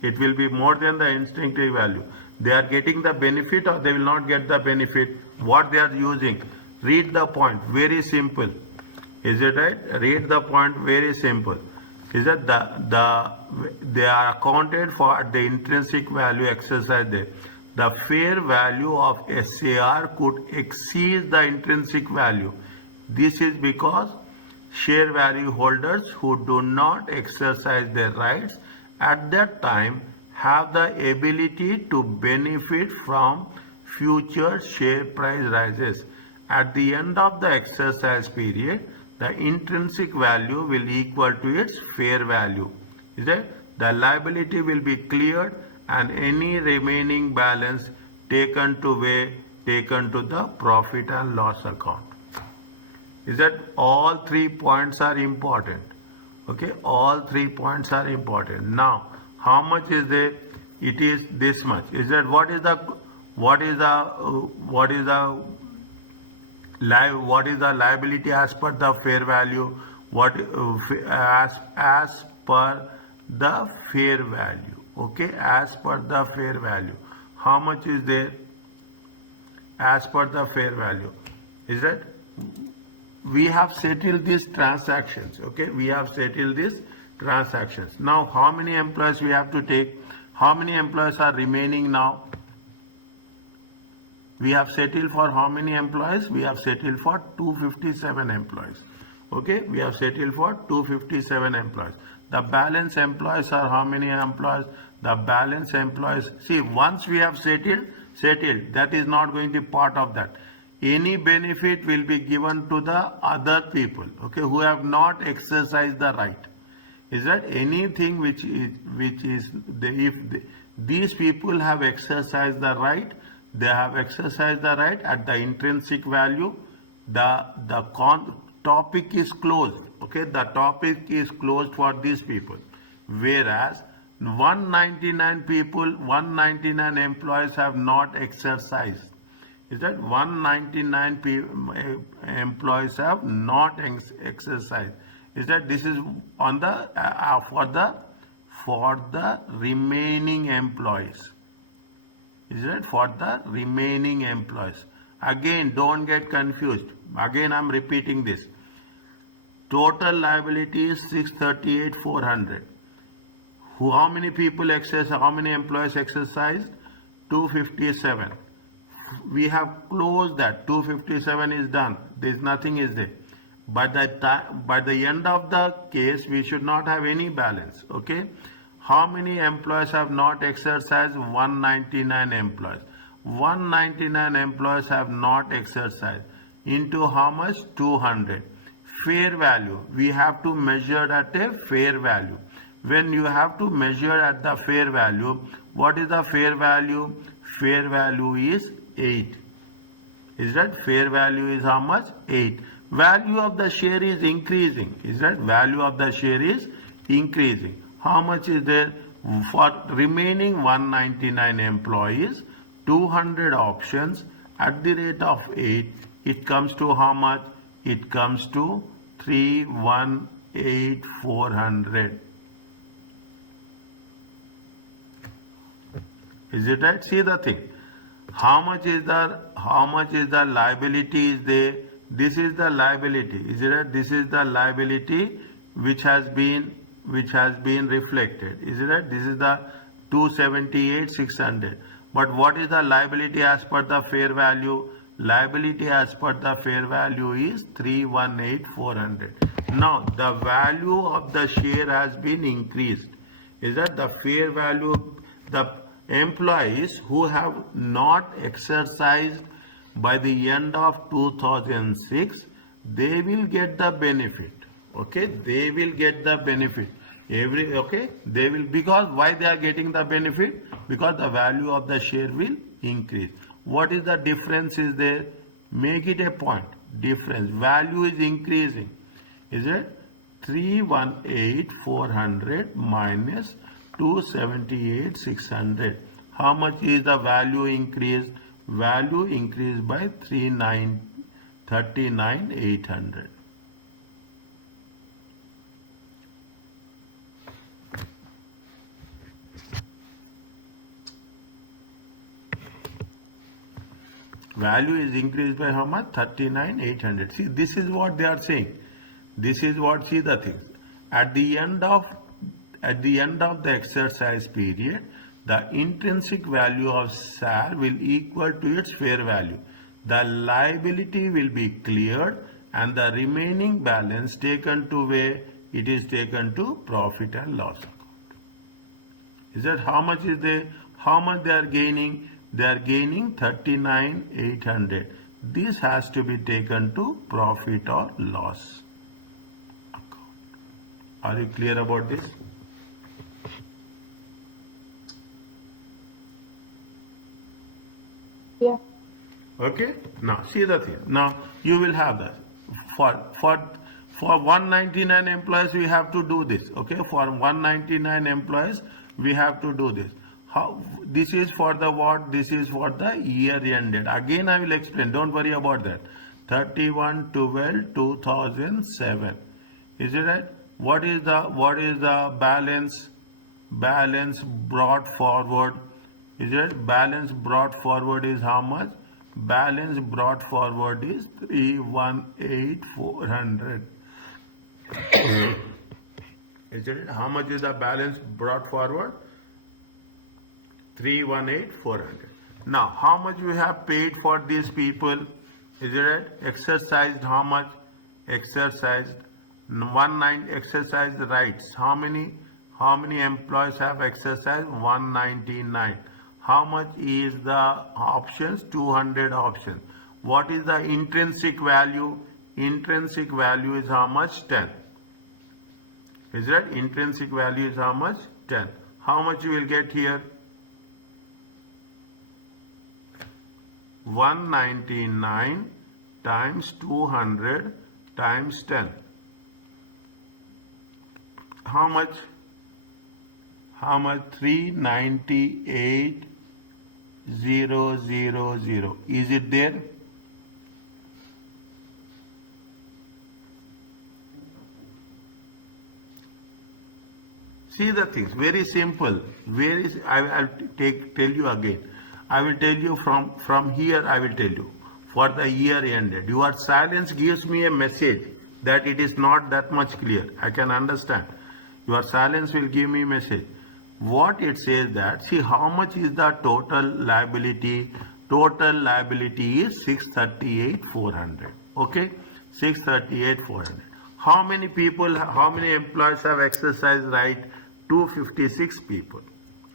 It will be more than the instinctive value. They are getting the benefit or they will not get the benefit. What they are using? Read the point. Very simple. Is it right? Read the point. Very simple. Is that they are accounted for the intrinsic value exercise there. The fair value of SAR could exceed the intrinsic value. This is because share value holders who do not exercise their rights at that time have the ability to benefit from future share price rises. At the end of the exercise period, the intrinsic value will equal to its fair value. Is that the liability will be cleared and any remaining balance taken to the profit and loss account. Is that all 3 points are important? Okay, all 3 points are important. Now, how much is there? It is this much. Is that what is the liability as per the fair value? As per the fair value? Okay, as per the fair value. How much is there? As per the fair value. Is that? We have settled these transactions. Okay, we have settled these transactions. Now, how many employees we have to take? How many employees are remaining now? We have settled for how many employees? We have settled for 257 employees. Okay, we have settled for 257 employees. The balance employees are how many employees? The balance employees. See, once we have settled, that is not going to be part of that. Any benefit will be given to the other people, okay, who have not exercised the right. Is that anything if these people have exercised the right, they have exercised the right at the intrinsic value, the topic is closed. Okay, the topic is closed for these people. Whereas 199 employees have not exercised. Is that 199 employees have not exercised? Is that this is on the for the remaining employees? Is that for the remaining employees? Again, don't get confused. Again, I'm repeating this. Total liability is 638,400. How many people how many employees exercised? 257. We have closed that. 257 is done. There's nothing is there. By the end of the case, we should not have any balance. Okay. How many employees have not exercised? 199 employees. 199 employees have not exercised. Into how much? 200. Fair value. We have to measure at a fair value. When you have to measure at the fair value, what is the fair value? Fair value is 8. Is that fair value is how much? 8. Value of the share is increasing. Is that value of the share is increasing? How much is there? For remaining 199 employees, 200 options at the rate of 8, it comes to how much? It comes to 318,400. Is it right? See the thing. How much is the liability is there? This is the liability. Is it right? This is the liability which has been reflected. Is it right? This is the 278,600. But what is the liability as per the fair value? Liability as per the fair value is 318,400. Now the value of the share has been increased. Is that the fair value? The employees who have not exercised by the end of 2006, they will get the benefit. Okay, they will get the benefit. They will, because why they are getting the benefit? Because the value of the share will increase. What is the difference is there? Make it a point. Difference. Value is increasing. Is it? 318,400 minus 278,600. How much is the value increase? Value increased by 39,800. Value is increased by how much? 39,800. See, this is what they are saying. This is what, see the things. At the end of the exercise period, the intrinsic value of SAR will equal to its fair value. The liability will be cleared and the remaining balance taken to where it is taken to profit and loss account. Is that how much is there? How much they are gaining? They are gaining 39,800. This has to be taken to profit or loss account. Are you clear about this? Yeah. Okay. Now see the thing. Now you will have that. For 199 employees we have to do this. Okay. For 199 employees we have to do this. How this is for the what? This is for the year ended. Again I will explain. Don't worry about that. 31/12/2007. Is it right? What is the balance? Balance brought forward. Is it? Balance brought forward is how much? Balance brought forward is 318,400. Is it? How much is the balance brought forward? 318,400. Now, how much we have paid for these people? Is it right? Exercised how much? Exercised exercised rights. How many employees have exercised? 199. How much is the options? 200 options. What is the intrinsic value? Intrinsic value is how much? 10. Is that intrinsic value is how much? 10. How much you will get here? 199 times 200 times 10. How much? 398,000. Is it there? See the things, very simple. I'll tell you again. I will tell you from here. I will tell you for the year ended. Your silence gives me a message that it is not that much clear. I can understand. Your silence will give me a message. What it says that, see how much is the total liability? Total liability is 638,400. Okay, 638,400. How many people? How many employees have exercised right? 256 people.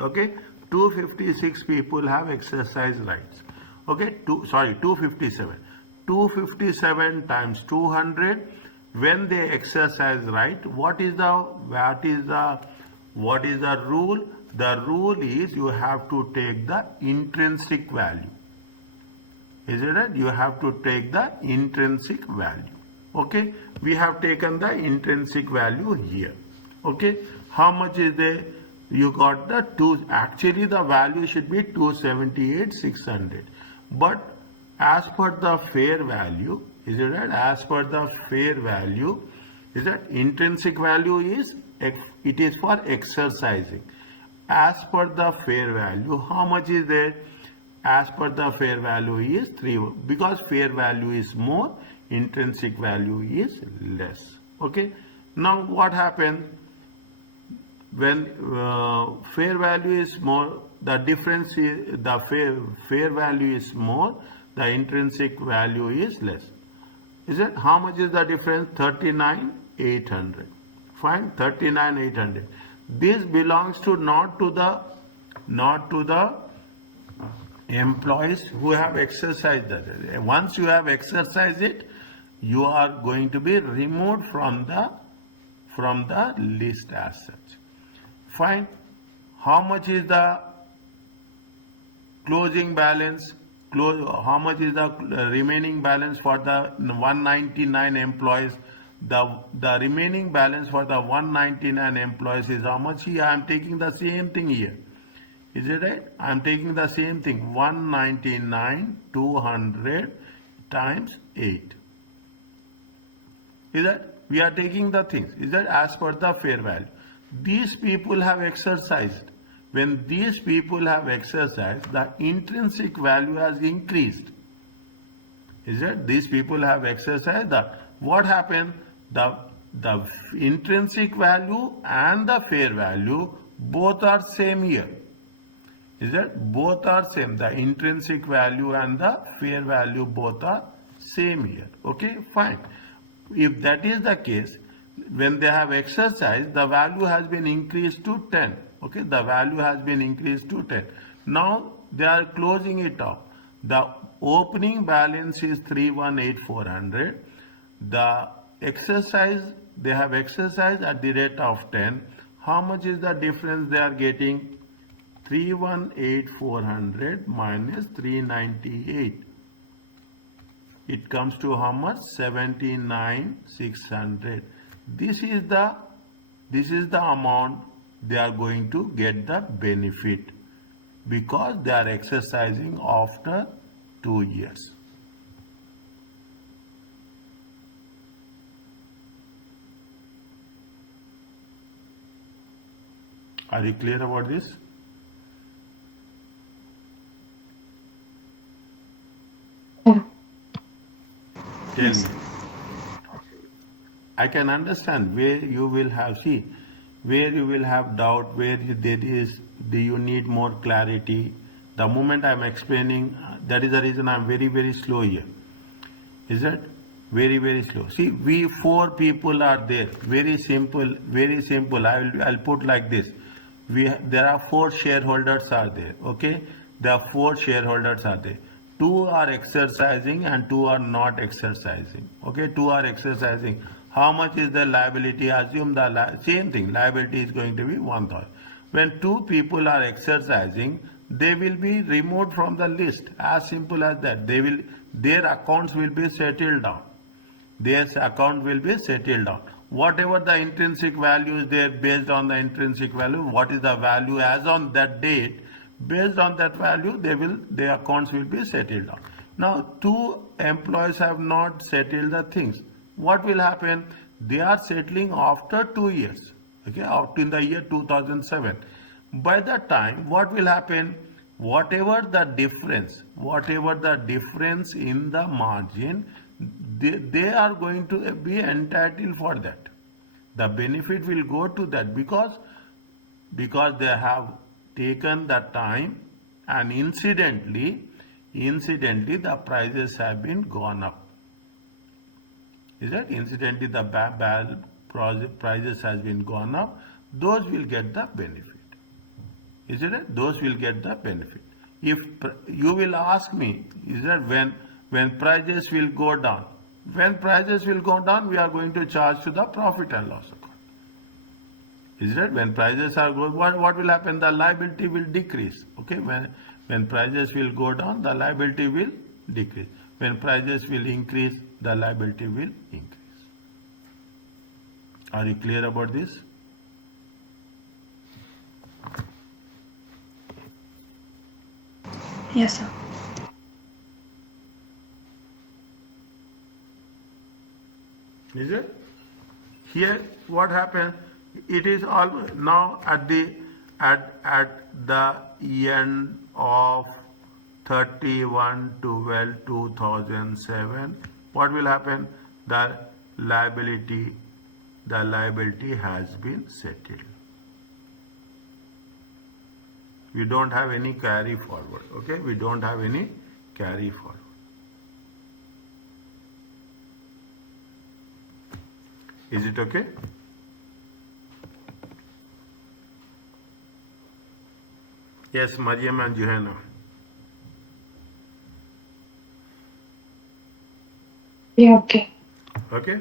Okay, 256 people have exercised rights. Okay, 257. 257 times 200. When they exercise right, what is the rule? The rule is you have to take the intrinsic value. Is it right? You have to take the intrinsic value. Okay, we have taken the intrinsic value here. Okay, how much is there? You got the two. Actually, the value should be 278,600. But as per the fair value, is it right? As per the fair value, is that intrinsic value is it is for exercising. As per the fair value, how much is there? As per the fair value is 3. Because fair value is more, intrinsic value is less. Okay. Now what happens when fair value is more? The difference is the fair value is more. The intrinsic value is less. Is it? How much is the difference? 39,800. Fine, 39,800. This belongs to not to the employees who have exercised that. Once you have exercised it, you are going to be removed from the list as such. Fine. How much is the closing balance, how much is the remaining balance for the 199 employees? The remaining balance for the 199 employees is how much? Here I am taking the same thing here. Is it right? I am taking the same thing, 199 200 times 8. Is that we are taking the things? Is that as per the fair value? These people have exercised. When these people have exercised, the intrinsic value has increased. Is it? These people have exercised. What happened? The intrinsic value and the fair value both are same here. Is that both are same? The intrinsic value and the fair value both are same here. Okay, fine. If that is the case, when they have exercised, the value has been increased to 10. Okay, the value has been increased to 10. Now they are closing it up. The opening balance is 318,400. The exercise, they have exercised at the rate of 10. How much is the difference they are getting? 318,400 minus 398. It comes to how much? 79,600. This is the amount they are going to get the benefit because they are exercising after 2 years. Are you clear about this? Tell me. I can understand where you will have, where you will have doubt, where do you need more clarity. The moment I am explaining, that is the reason I am very, very slow here. Is that? Very, very slow. See, we 4 people are there. Very simple, very simple. I'll put like this. There are 4 shareholders are there. Okay? There are 4 shareholders are there. 2 are exercising and 2 are not exercising. Okay, 2 are exercising. How much is the liability? Assume the same thing. Liability is going to be 1,000. When 2 people are exercising, they will be removed from the list. As simple as that. Their accounts will be settled down. Their account will be settled down. Whatever the intrinsic value is there, based on the intrinsic value, what is the value as on that date? Based on that value, their accounts will be settled down. Now, 2 employees have not settled the things. What will happen? They are settling after 2 years. Okay, after in the year 2007. By that time, what will happen? Whatever the difference in the margin, they are going to be entitled for that. The benefit will go to that because they have taken the time, and incidentally the prices have been gone up. Is that? Incidentally the prices has been gone up. Those will get the benefit. Is it? Those will get the benefit. If you will ask me, is that when prices will go down? When prices will go down, we are going to charge to the profit and loss account. Is that? When prices are going, what will happen? The liability will decrease. Okay, when prices will go down, the liability will decrease. When prices will increase, the liability will increase. Are you clear about this? Yes, sir. Is it? Here, what happened? It is all now at the end of 31/12/2007. What will happen? The liability has been settled. We don't have any carry forward. Okay, we don't have any carry forward. Is it okay? Yes, Mariam and Johanna. Yeah, okay. Okay?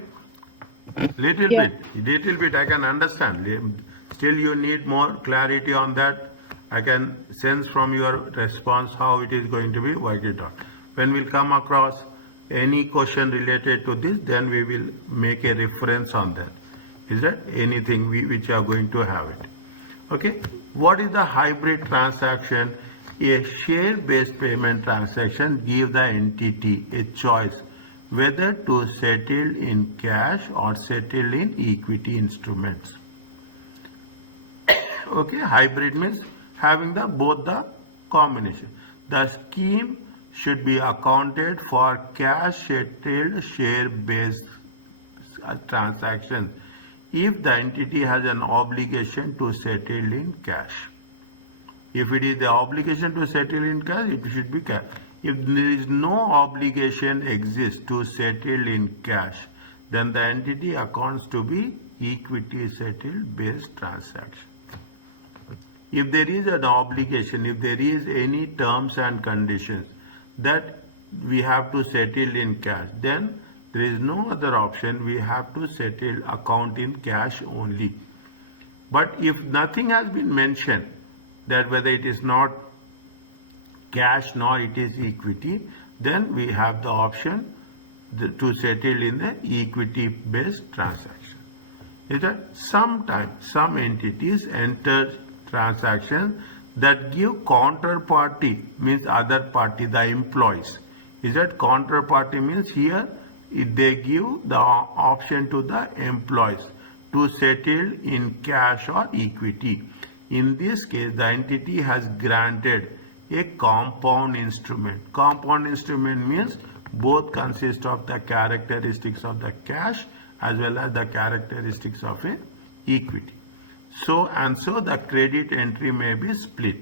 Little bit I can understand. Still you need more clarity on that. I can sense from your response how it is going to be worked it out. When we'll come across any question related to this, then we will make a reference on that. Is that anything which are going to have it? Okay. What is the hybrid transaction? A share-based payment transaction gives the entity a choice whether to settle in cash or settle in equity instruments. Okay, hybrid means having the both the combination. The scheme should be accounted for cash settled share-based transactions if the entity has an obligation to settle in cash. If it is the obligation to settle in cash, it should be cash. If there is no obligation exists to settle in cash, then the entity accounts to be equity settled based transaction. If there is an obligation, if there is any terms and conditions that we have to settle in cash, then there is no other option. We have to settle account in cash only. But if nothing has been mentioned, that whether it is not cash nor it is equity, then we have the option to settle in the equity based transaction. Is that sometimes some entities enter transactions that give counterparty, means other party, the employees. Is that counterparty means here they give the option to the employees to settle in cash or equity. In this case, the entity has granted a compound instrument. Compound instrument means both consist of the characteristics of the cash as well as the characteristics of a equity. So the credit entry may be split.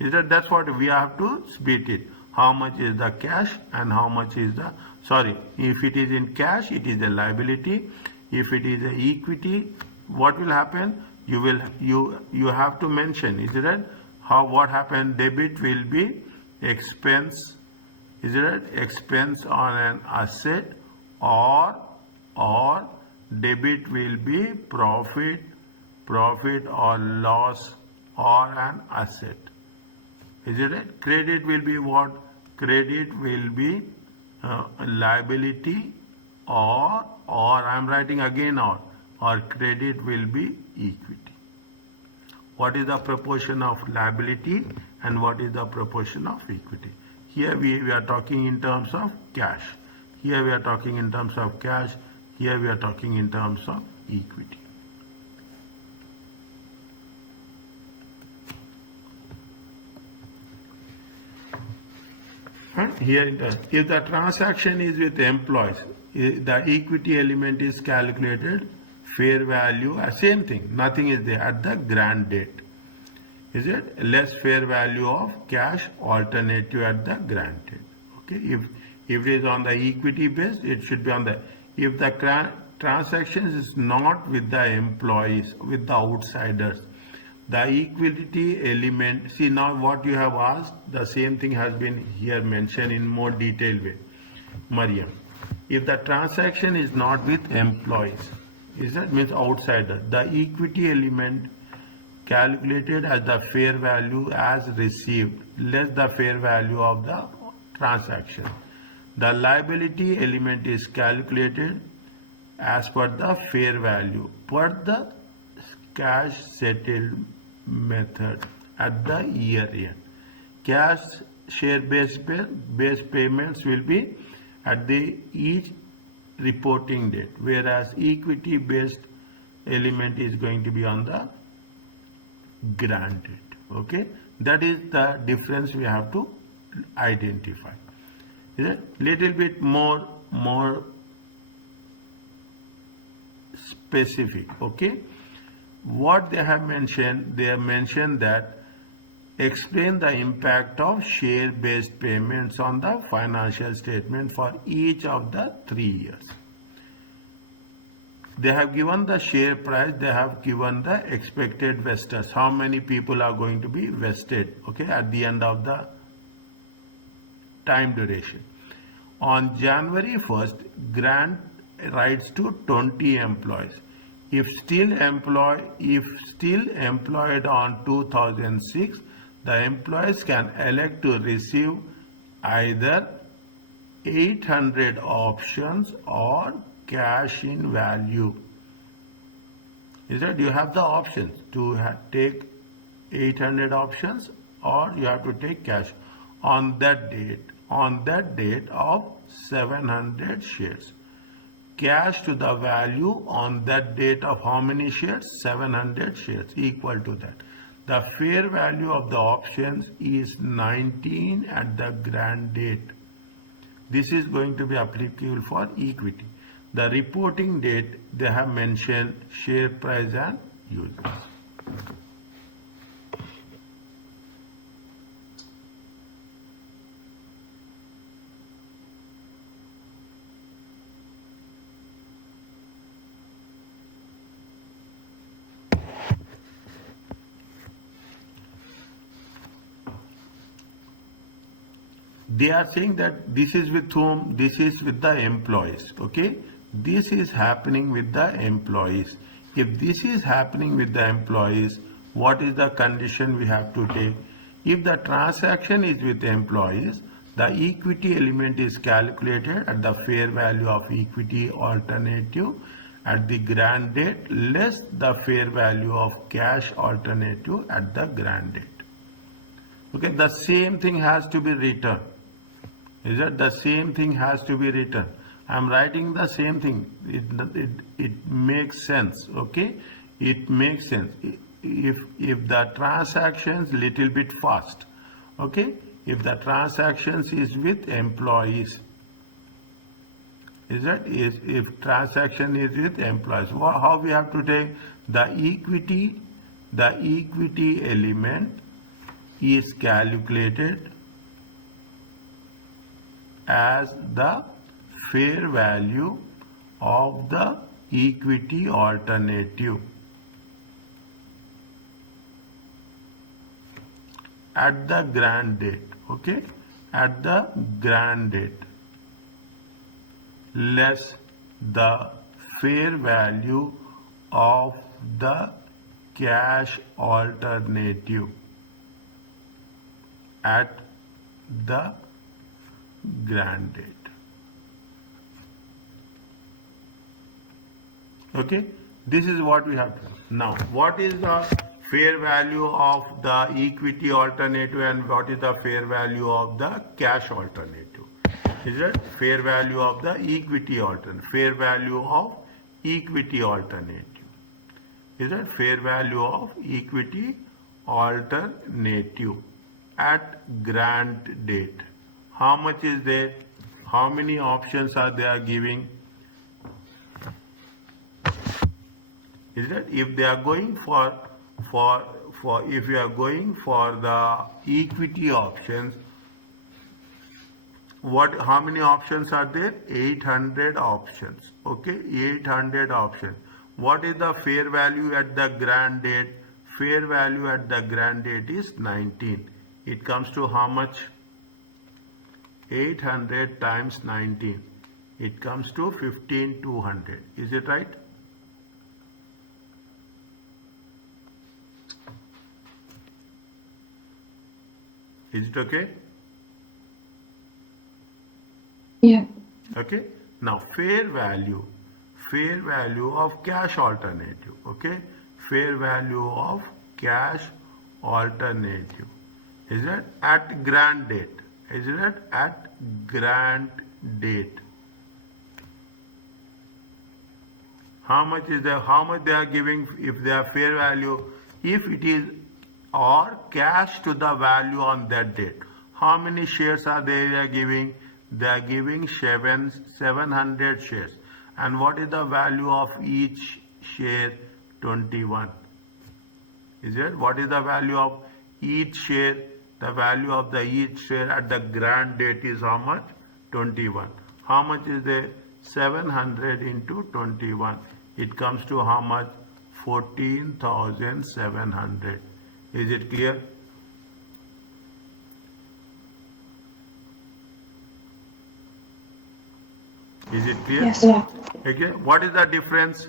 That's what we have to split it. How much is the cash and how much is the, if it is in cash, it is a liability. If it is a equity, what will happen? You have to mention, is it right? What happened? Debit will be expense, is it right? Expense on an asset, or debit will be profit or loss or an asset. Is it right? Credit will be what? Credit will be liability or I'm writing again or credit will be equity. What is the proportion of liability and what is the proportion of equity? Here we are talking in terms of cash. Here we are talking in terms of cash. Here we are talking in terms of equity. Here, if the transaction is with employees, the equity element is calculated, fair value, same thing, nothing is there at the grant date. Is it less fair value of cash alternative at the grant date? Okay, if it is on the equity base, it should be on the, if the transaction is not with the employees, with the outsiders, the equity element, see now what you have asked, the same thing has been here mentioned in more detailed way. Mariam, if the transaction is not with employees, is that means outsider, the equity element calculated as the fair value as received less the fair value of the transaction. The liability element is calculated as per the fair value per the cash settled method at the year end. Cash share based payments will be at the each reporting date, whereas equity based element is going to be on the grant date. Okay, that is the difference we have to identify. Is it little bit more specific? Okay, what they have mentioned, they have mentioned that explain the impact of share based payments on the financial statement for each of the 3 years. They have given the share price, they have given the expected vestors, how many people are going to be vested, okay, at the end of the time duration. On January 1st, grant rights to 20 employees. If still employed on 2006, the employees can elect to receive either 800 options or cash in value. Is that you have the options to take 800 options or you have to take cash on that date of 700 shares. Cash to the value on that date of how many shares? 700 shares, equal to that. The fair value of the options is 19 at the grant date. This is going to be applicable for equity. The reporting date, they have mentioned share price and uses. They are saying that this is with whom? This is with the employees. Okay, this is happening with the employees. If this is happening with the employees, what is the condition we have to take? If the transaction is with employees, the equity element is calculated at the fair value of equity alternative at the grant date less the fair value of cash alternative at the grant date. Okay, the same thing has to be written. Is that the same thing has to be written? I am writing the same thing. It makes sense. Okay, it makes sense. If the transactions little bit fast. Okay, if the transactions is with employees. Is that if transaction is with employees? How we have to take the equity? The equity element is calculated as the fair value of the equity alternative at the grant date. Okay, at the grant date less the fair value of the cash alternative at the grant date. Okay, this is what we have to do. Now, what is the fair value of the equity alternative and what is the fair value of the cash alternative? Is it fair value of the equity alternative? Fair value of equity alternative. Is it fair value of equity alternative at grant date? How much is there? How many options are they are giving? Is that if they are going for if you are going for the equity options, how many options are there? 800 options. Okay, 800 options. What is the fair value at the grant date? Fair value at the grant date is 19. It comes to how much? 800 times 19. It comes to 15,200. Is it right? Is it okay? Yeah. Okay. Now fair value of cash alternative. Okay, fair value of cash alternative. Is that at grant date? Is that at grant date? How much is there? How much they are giving if they are fair value? If it is or cash to the value on that date. How many shares are they giving? They are giving 700 shares. And what is the value of each share? 21. Is it? What is the value of each share? The value of the each share at the grant date is how much? 21. How much is there? 700 into 21. It comes to how much? 14,700. Is it clear? Is it clear? Yes. Yeah. Okay. What is the difference?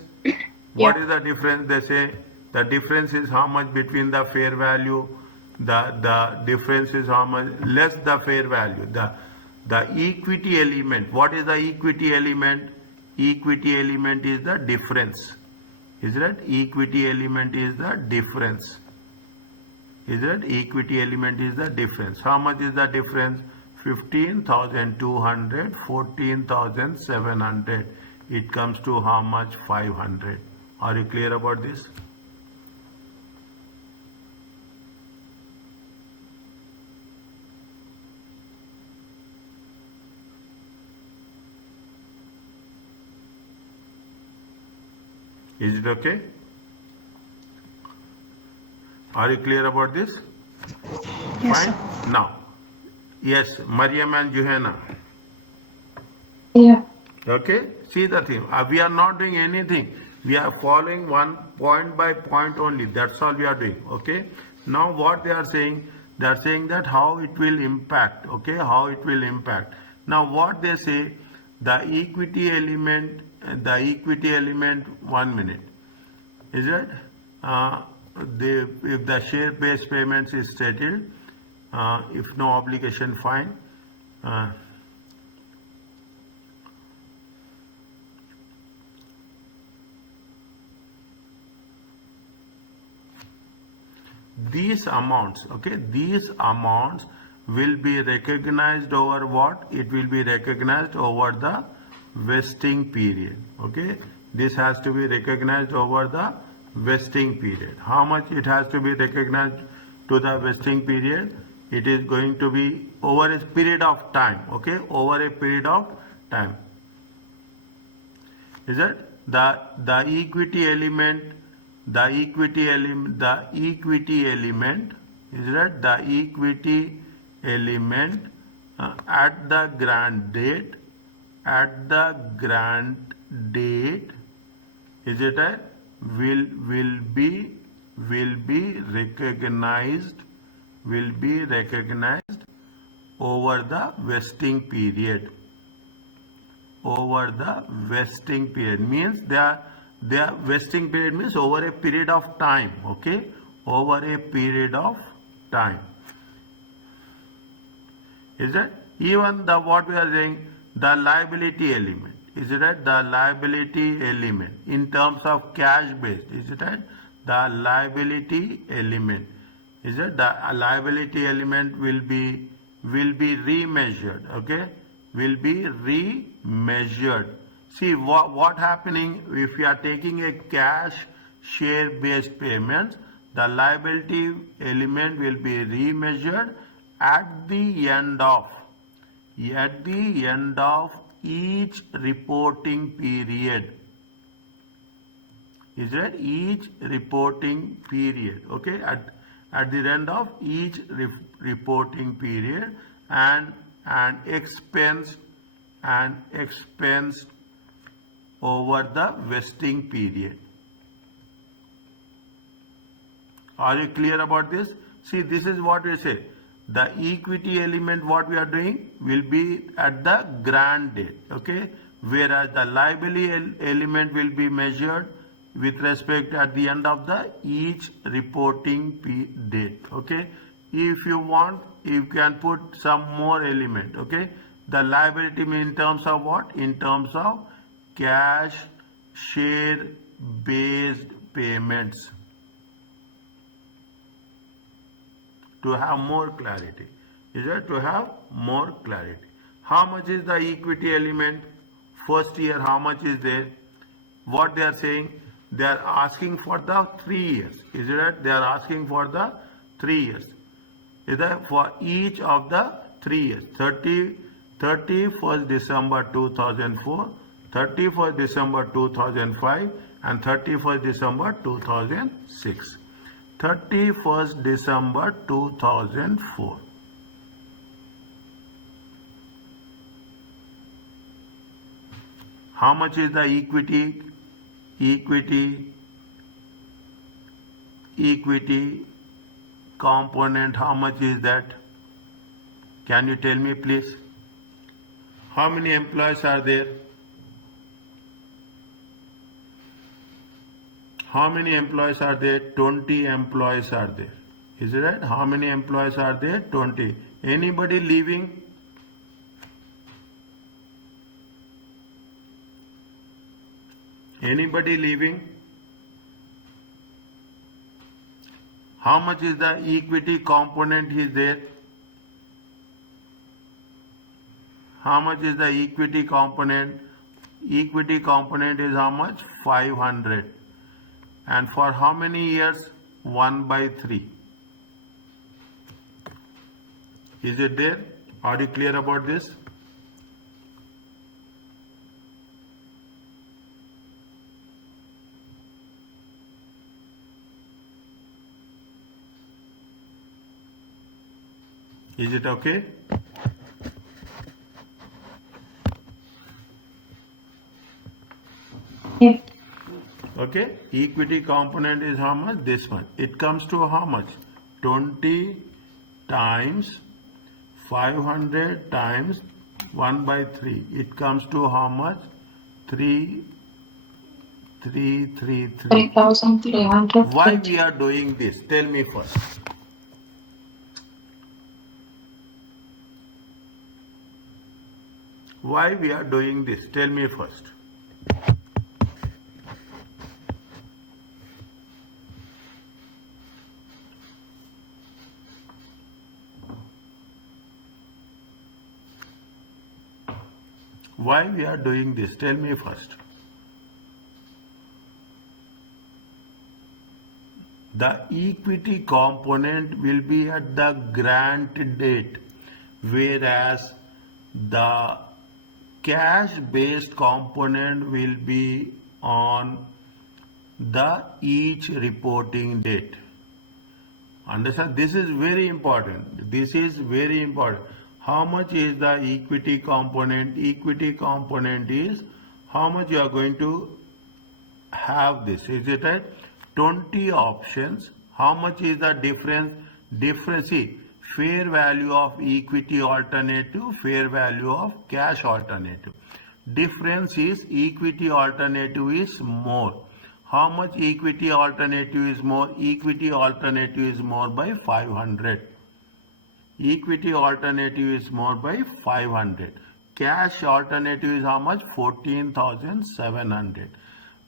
What is the difference? They say the difference is how much between the fair value The difference is how much less the fair value. The equity element. What is the equity element? Equity element is the difference. Is that equity element is the difference? Is that equity element is the difference? How much is the difference? 15,200, 14,700. It comes to how much? 500. Are you clear about this? Is it okay? Are you clear about this? Yes, Fine. sir. Now, yes, Mariam and Johanna. Yeah. Okay, see the thing. We are not doing anything. We are following one point by point only. That's all we are doing. Okay. Now, what they are saying that how it will impact. Okay, how it will impact. Now, what they say, the equity element. 1 minute. Is it? If the share-based payments is settled, if no obligation, fine. These amounts, okay, these amounts will be recognized over what? It will be recognized over the vesting period, okay. This has to be recognized over the vesting period. How much it has to be recognized to the vesting period? It is going to be over a period of time, okay, over a period of time. Is it? The equity element, is that the equity element at the grant date, is it a will be recognized over the vesting period. Over the vesting period means their vesting period means over a period of time, okay, over a period of time. Is it? Even the what we are saying, the liability element, is it right? The liability element in terms of cash based, is it right? The liability element, is it? The liability element will be remeasured, okay, will be remeasured. See what happening if you are taking a cash share based payments, the liability element will be remeasured at the end of each reporting period. Is it? Each reporting period, okay, at the end of each reporting period, and expense over the vesting period. Are you clear about this? See, this is what we say. The equity element, what we are doing, will be at the grant date, okay, whereas the liability element will be measured with respect at the end of the each reporting date, okay. If you want, you can put some more element, okay. The liability in terms of what? In terms of cash share based payments, to have more clarity. Is it? To have more clarity. How much is the equity element? First year, how much is there? What they are saying? They are asking for the 3 years. Is it right? They are asking for the 3 years. Is that for each of the 3 years? 31st December 2004, 31st December 2005, and 31st December 2006. 31st December 2004. How much is the equity component? How much is that? Can you tell me please? How many employees are there? How many employees are there? 20 employees are there. Is it right? How many employees are there? 20. Anybody leaving? Anybody leaving? How much is the equity component is there? How much is the equity component? Equity component is how much? 500. And for how many years? 1/3. Is it there? Are you clear about this? Is it okay? Yeah. Okay, equity component is how much? This one. It comes to how much? 20 times 500 times 1/3. It comes to how much? 3,333. 3,300. Why we are doing this? Tell me first. Why we are doing this? Tell me first. Why we are doing this? Tell me first. The equity component will be at the grant date, whereas the cash based component will be on the each reporting date. Understand? This is very important. This is very important. How much is the equity component? Equity component is how much you are going to have this. Is it right? 20 options. How much is the difference? Difference, see, fair value of equity alternative, fair value of cash alternative. Difference is equity alternative is more. How much equity alternative is more? Equity alternative is more by 500. Equity alternative is more by 500. Cash alternative is how much? 14,700.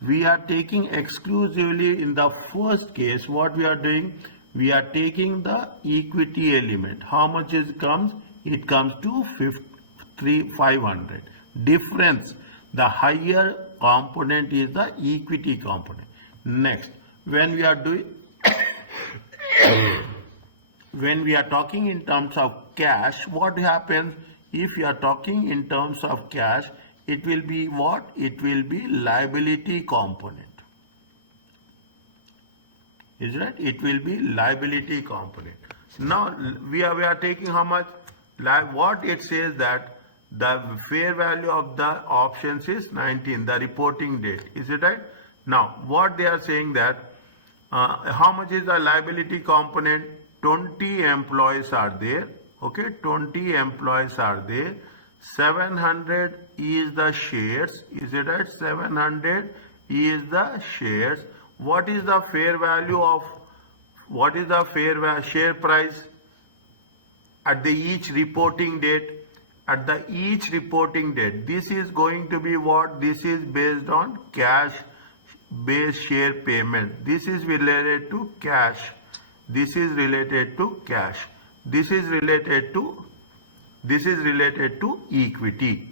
We are taking exclusively in the first case. What we are doing? We are taking the equity element. How much it comes? It comes to 500. Difference. The higher component is the equity component. Next, when we are doing when we are talking in terms of cash, what happens? If you are talking in terms of cash, it will be what? It will be liability component. Is right? It will be liability component. Now we are taking how much? What it says that the fair value of the options is 19, the reporting date. Is it right? Now what they are saying that how much is the liability component? 20 employees are there. Okay, 20 employees are there. 700 is the shares. Is it right? 700 is the shares. What is the fair value of, what is the share price at the each reporting date? At the each reporting date, this is going to be what? This is based on cash based share payment. This is related to cash. This is related to cash. This is related to equity.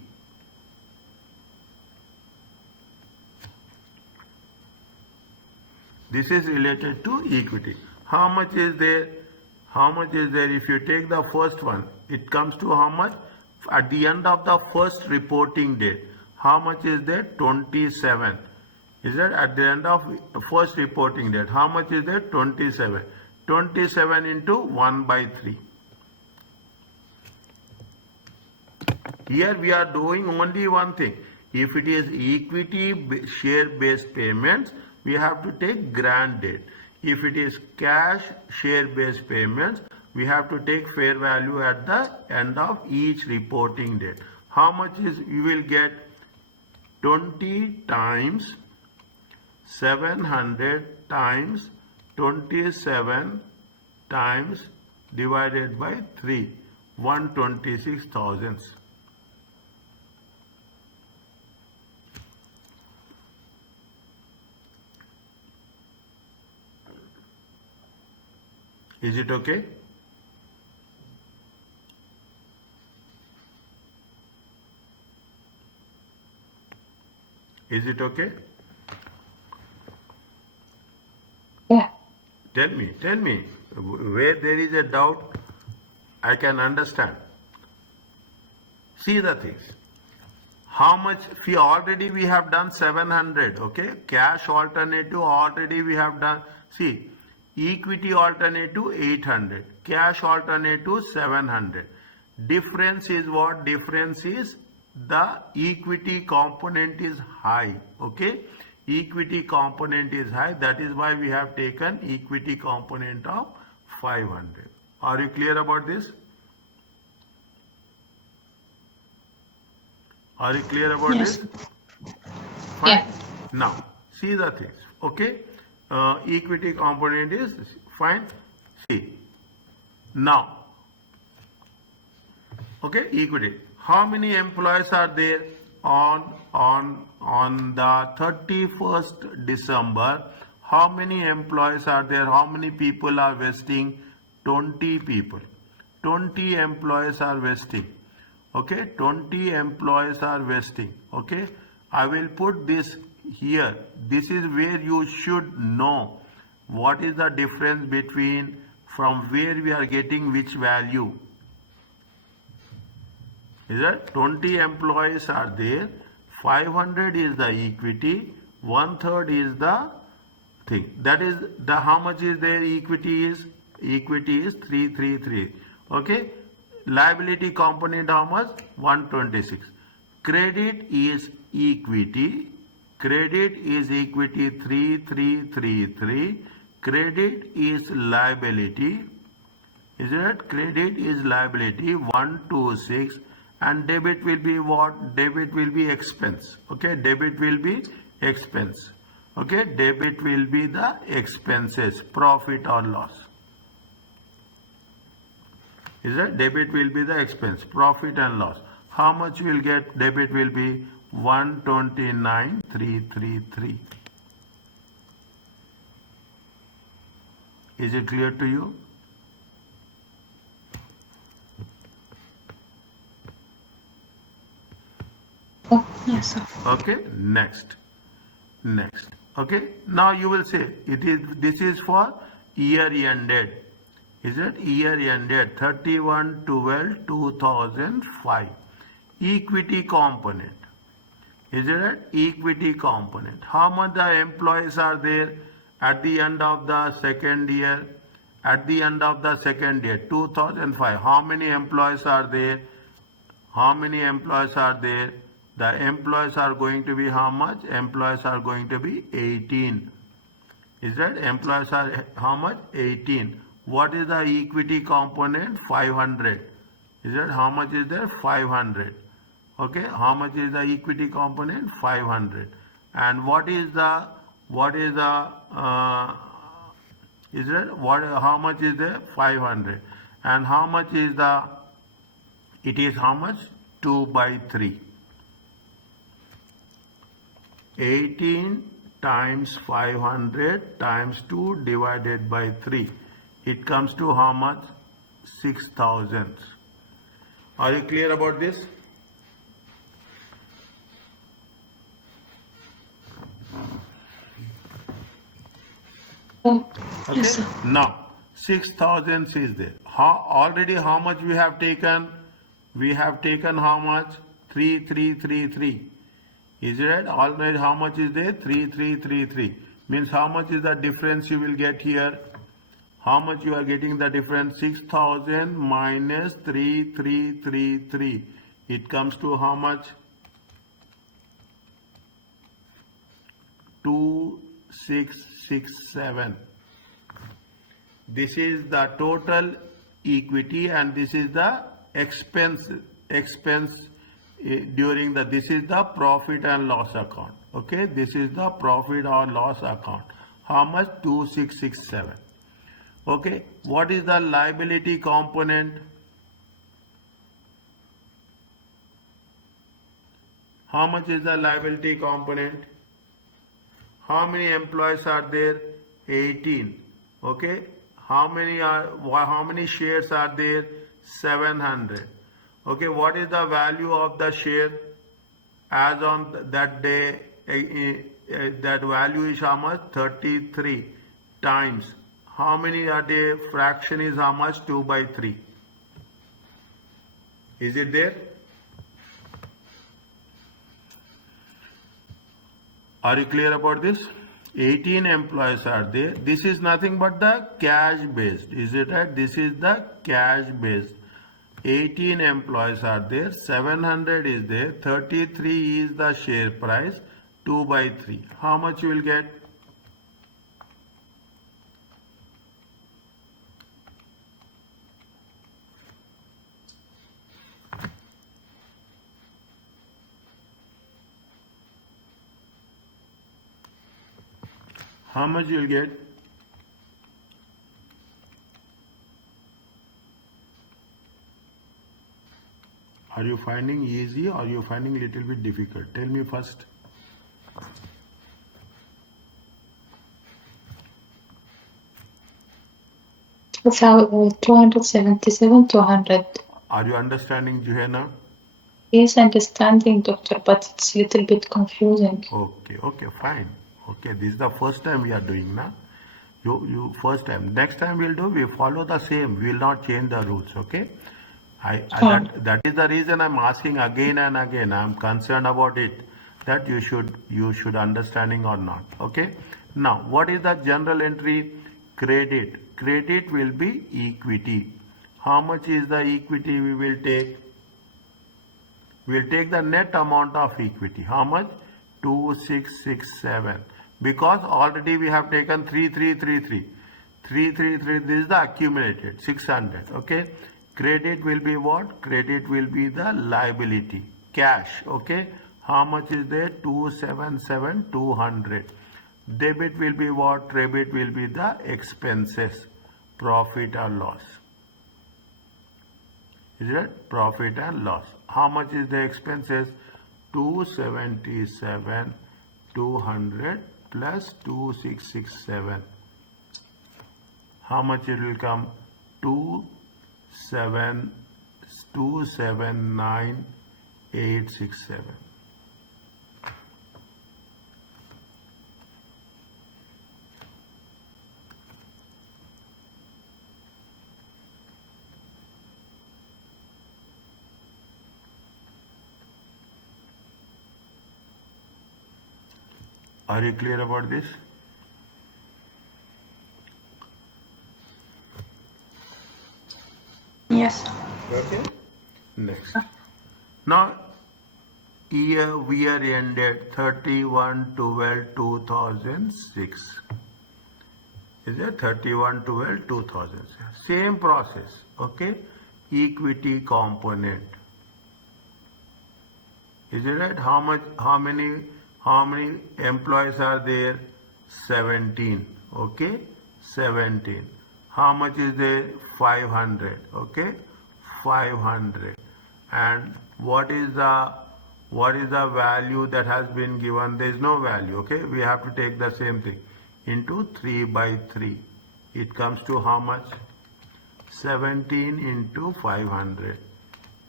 This is related to equity. How much is there? How much is there? If you take the first one, it comes to how much? At the end of the first reporting date, how much is there? 27. Is that at the end of first reporting date? How much is there? 27. 27 into 1/3. Here we are doing only one thing. If it is equity share based payments, we have to take grant date. If it is cash share based payments, we have to take fair value at the end of each reporting date. How much is, you will get 20 times 700 times 27 times divided by 3, 126,000. Is it okay? Is it okay? Yeah. Tell me, where there is a doubt, I can understand. See the things. How much fee already we have done 700, okay? Cash alternative already we have done. See, equity alternative 800, cash alternative 700. Difference is what? Difference is the equity component is high, okay? Equity component is high, that is why we have taken equity component of 500. Are you clear about this? Are you clear about Yes. this? Fine. Yeah. Now, see the things, okay? Equity component is fine. See, now, okay, equity. How many employees are there on the 31st December? How many employees are there? How many people are vesting? 20 people. 20 employees are vesting. Okay, 20 employees are vesting. Okay, I will put this here. This is where you should know what is the difference between from where we are getting which value. Is that 20 employees are there, 500 is the equity, 1/3 is the thing. That is the how much is there? Equity is 333. Okay, liability component how much? 126. Credit is equity. Credit is equity 3333. Credit is liability. Is it? Credit is liability 126. And debit will be what? Debit will be expense. Okay, debit will be expense. Okay, debit will be the expenses, profit or loss. Is that debit will be the expense, profit and loss. How much will get? Debit will be 129,333. Is it clear to you? Yes, sir. Okay, next. Okay, now you will say this is for year ended. Is it year ended 31/12/2005? Equity component. Is it equity component? How much the employees are there at the end of the second year? At the end of the second year, 2005. How many employees are there? How many employees are there? The employees are going to be how much? Employees are going to be 18. Is that employees are how much? 18. What is the equity component? 500. Is that how much is there? 500. Okay, how much is the equity component? 500. And what is the is that what? How much is there? 500. And how much is the? It is how much? 2/3. 18 times 500 times 2 divided by 3. It comes to how much? 6,000. Are you clear about this? Okay. Yes, sir. Now 6,000 is there. Already how much we have taken? We have taken how much? 3,333. Is it right? Already how much is there? 3,333. Means how much is the difference you will get here? How much you are getting the difference? 6,000 minus 3,333. It comes to how much? 2,667. This is the total equity and this is the expense during the, this is the profit and loss account. Okay, this is the profit or loss account. How much? 2,667. Okay, what is the liability component? How much is the liability component? How many employees are there? 18. Okay. How many shares are there? 700. Okay. What is the value of the share as on that day? That value is how much? 33 times. How many are there? Fraction is how much? 2 by 3. Is it there? Are you clear about this? 18 employees are there. This is nothing but the cash based. Is it right? This is the cash based. 18 employees are there. 700 is there. 33 is the share price. 2 by 3. How much you will get? How much you will get? Are you finding easy or are you finding little bit difficult? Tell me first. It's 277, 200. Are you understanding, Juhena? Yes, understanding, doctor, but it's a little bit confusing. Okay, fine. Okay, this is the first time we are doing now. You first time. Next time we follow the same. We will not change the rules. Okay. That is the reason I'm asking again and again. I'm concerned about it, that you should understanding or not. Okay. Now, what is the general entry? Credit. Credit will be equity. How much is the equity we will take? We will take the net amount of equity. How much? 2667. Because already we have taken 3333. 333, this is the accumulated 600. Okay. Credit will be what? Credit will be the liability. Cash. Okay. How much is there? 277, 200. Debit will be what? Debit will be the expenses. Profit or loss. Is it? Profit and loss. How much is the expenses? 277, 200 plus 2667. How much it will come? 279,867. Are you clear about this? Yes. Okay. Next. Now, year we are ended 31/12/2006. Is it 31/12/2006? Same process. Okay. Equity component. Is it right? How many employees are there? 17. Okay. 17. How much is there? 500. Okay. 500. And what is the value that has been given? There is no value. Okay. We have to take the same thing into 3 by 3. It comes to how much? 17 into 500.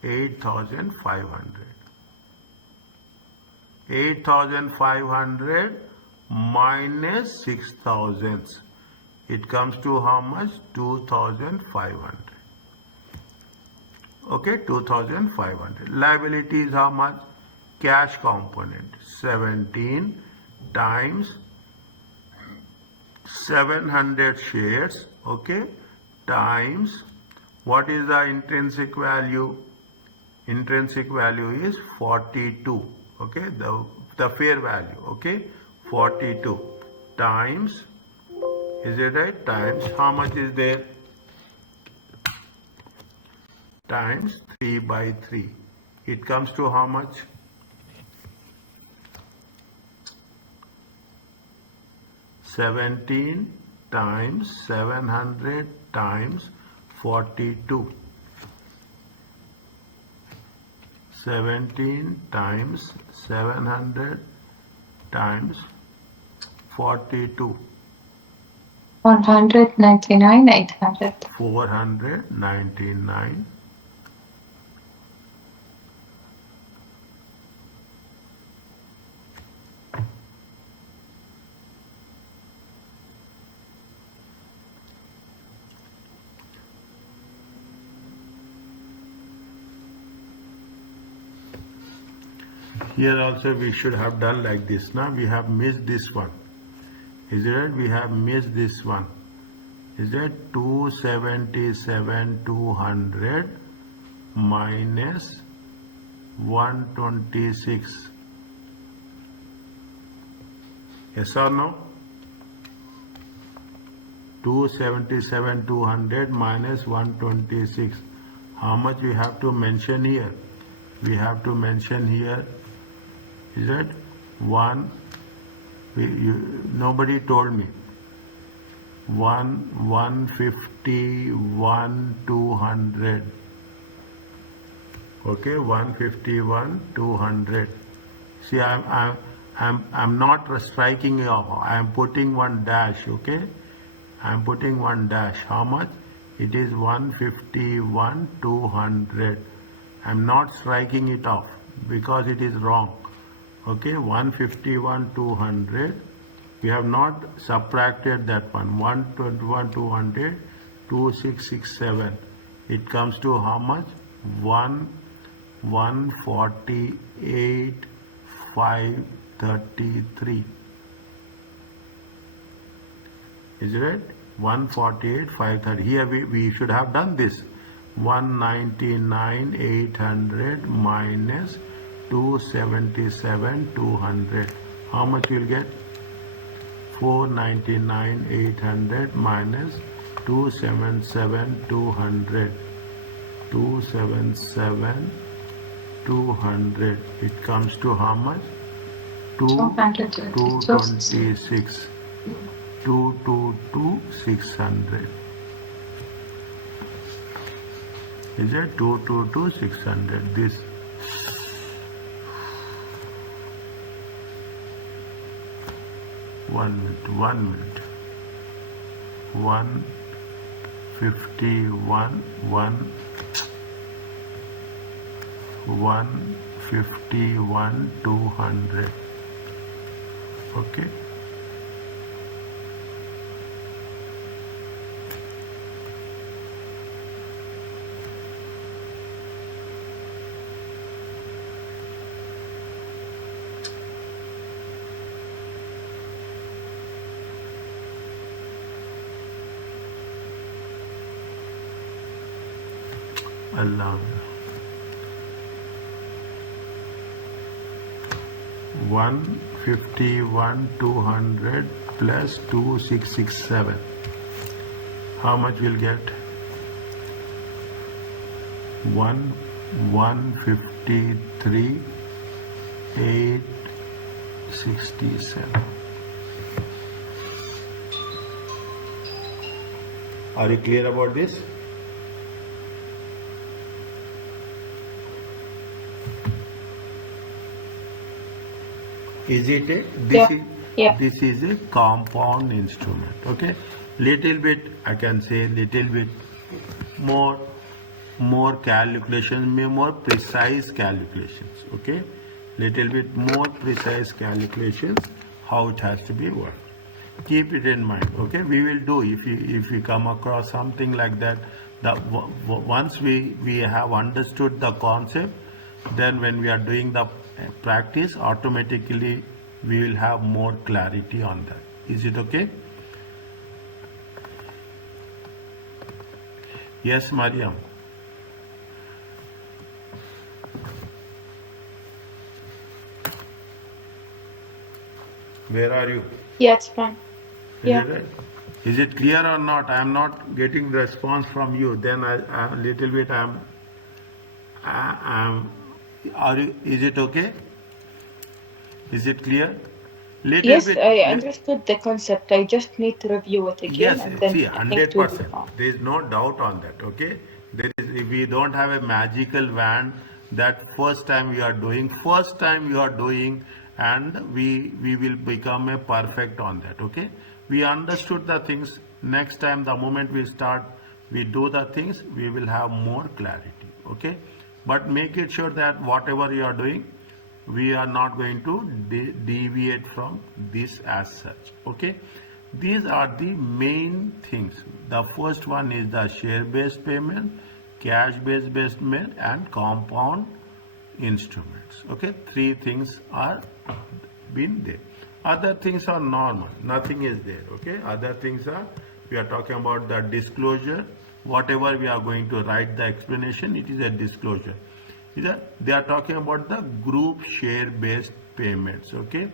8,500. 8,500 minus 6,000. It comes to how much? 2,500. Okay, 2,500. Liability is how much? Cash component. 17 times 700 shares. Okay, times what is the intrinsic value? Intrinsic value is 42. Okay, the fair value. Okay, 42 times. Is it right? Times how much is there? Times 3 by 3. It comes to how much? 17 times 700 times 42. 17 times 700 times 42. 199, 800. 499. Here also we should have done like this. Now we have missed this one. Is it right? We have missed this one. Is that 277 200 minus 126? Yes or no? 277 200 minus 126. How much we have to mention here? We have to mention here, is it 1? Nobody told me. 151 200. Okay, 151 200. See, I'm not striking it off. I am putting one dash. Okay, I am putting one dash. How much? It is 151 200. I am not striking it off because it is wrong. Okay, 151 200. We have not subtracted that one. 121 200, 2667. It comes to how much? 148 533. Is it right? 148 530. Here we should have done this. 199 800 minus 277 200. How much you will get? 499 800 minus 277 200. 277 200. It comes to how much? 226. 222 600. Is it 222 600? This. One minute. 151 151 200. Okay. Allah. 151 200 plus 2667. How much we'll get? 153 867. Are you clear about this? Is it a this is a compound instrument? Okay, little bit I can say little bit more calculations, more precise calculations. Okay, little bit more precise calculations how it has to be worked. Keep it in mind. Okay, we will do if we come across something like that. Once we have understood the concept, then when we are doing the practice, automatically we will have more clarity on that. Is it okay? Yes, Mariam. Where are you? Yeah, it's fine. Is it right? Is it clear or not? I am not getting the response from you. Then I little bit are you, is it okay? Is it clear? Little Yes, bit. I understood the concept. I just need to review it again, Yes, and then see, I think it will be 100%. fine. There is no doubt on that, okay? There is, we don't have a magical wand that first time you are doing, and we will become a perfect on that, okay? We understood the things. Next time, the moment we start, we do the things, we will have more clarity, okay? But make it sure that whatever you are doing, we are not going to deviate from this as such, okay? These are the main things. The first one is the share based payment, cash based payment, and compound instruments, okay? Three things are been there. Other things are normal, nothing is there, okay? Other things are, we are talking about the disclosure. Whatever we are going to write the explanation, it is a disclosure. They are talking about the group share based payments, okay?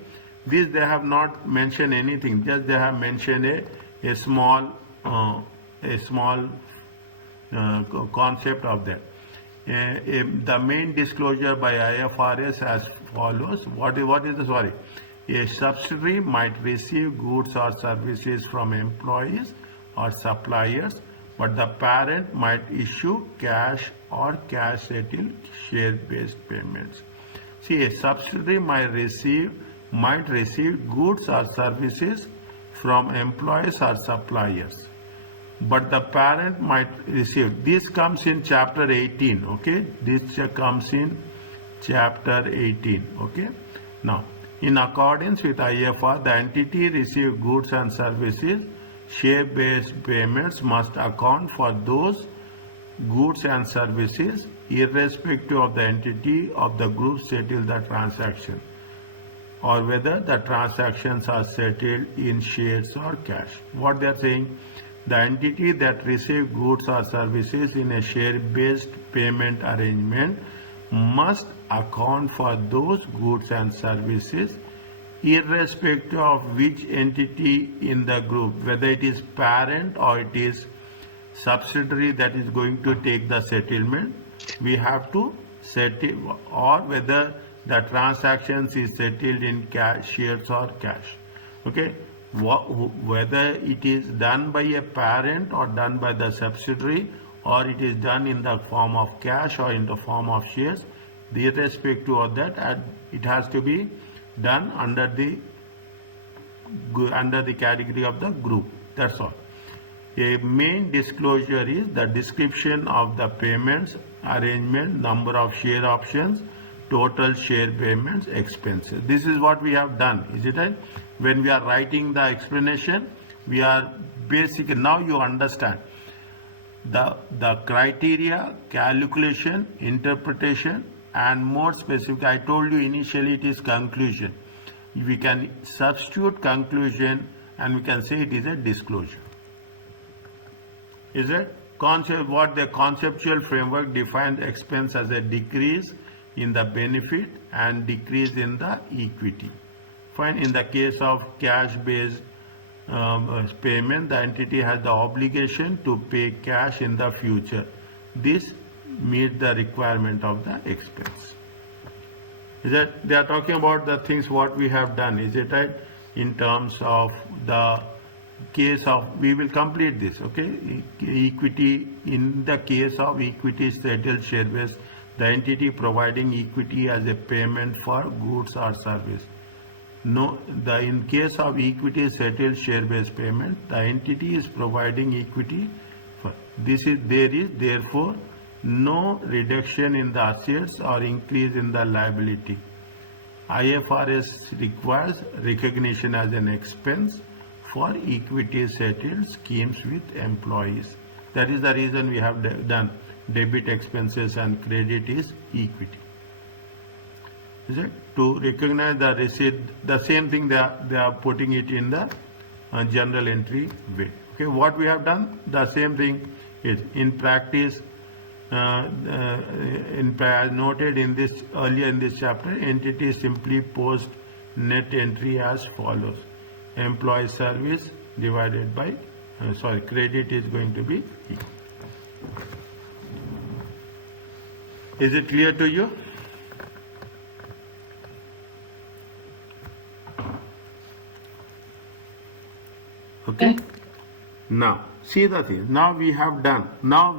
This they have not mentioned anything, just they have mentioned a small concept of that. The main disclosure by IFRS as follows. What is the sorry? A subsidiary might receive goods or services from employees or suppliers, but the parent might issue cash or cash settled share based payments. See, a subsidiary might receive goods or services from employees or suppliers, but the parent might receive. This comes in chapter 18, okay? This comes in chapter 18, okay? Now, in accordance with IFR, the entity receive goods and services. Share-based payments must account for those goods and services irrespective of the entity of the group settle the transaction, or whether the transactions are settled in shares or cash. What they are saying, the entity that receives goods or services in a share-based payment arrangement must account for those goods and services irrespective of which entity in the group, whether it is parent or it is subsidiary that is going to take the settlement. We have to settle, or whether the transactions is settled in cash, shares or cash, okay? Whether it is done by a parent or done by the subsidiary, or it is done in the form of cash or in the form of shares, irrespective of that, and it has to be done under the category of the group. That's all. A main disclosure is the description of the payments arrangement, number of share options, total share payments, expenses. This is what we have done, is it right? When we are writing the explanation, we are basically, now you understand the criteria, calculation, interpretation, and more specific. I told you initially it is conclusion. We can substitute conclusion and we can say it is a disclosure. Is it? What the conceptual framework defines expense as a decrease in the benefit and decrease in the equity. Fine. In the case of cash-based payment, the entity has the obligation to pay cash in the future. This meets the requirement of the expense. Is that they are talking about the things what we have done? Is it right? In terms of the case of, we will complete this, okay? Equity, in the case of equity settled share based, the entity providing equity as a payment for goods or service. No, in case of equity settled share based payment, the entity is providing equity for this. There is therefore no reduction in the assets or increase in the liability. IFRS requires recognition as an expense for equity settled schemes with employees. That is the reason we have done debit expenses and credit is equity. Is it? To recognize the receipt, the same thing they are putting it in the general entry way. Okay, what we have done, the same thing is in practice. As noted in this earlier in this chapter, entity simply post net entry as follows: employee service divided by credit is going to be equal. Is it clear to you? Okay. Now see the thing. Now we have done. Now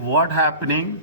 what happening?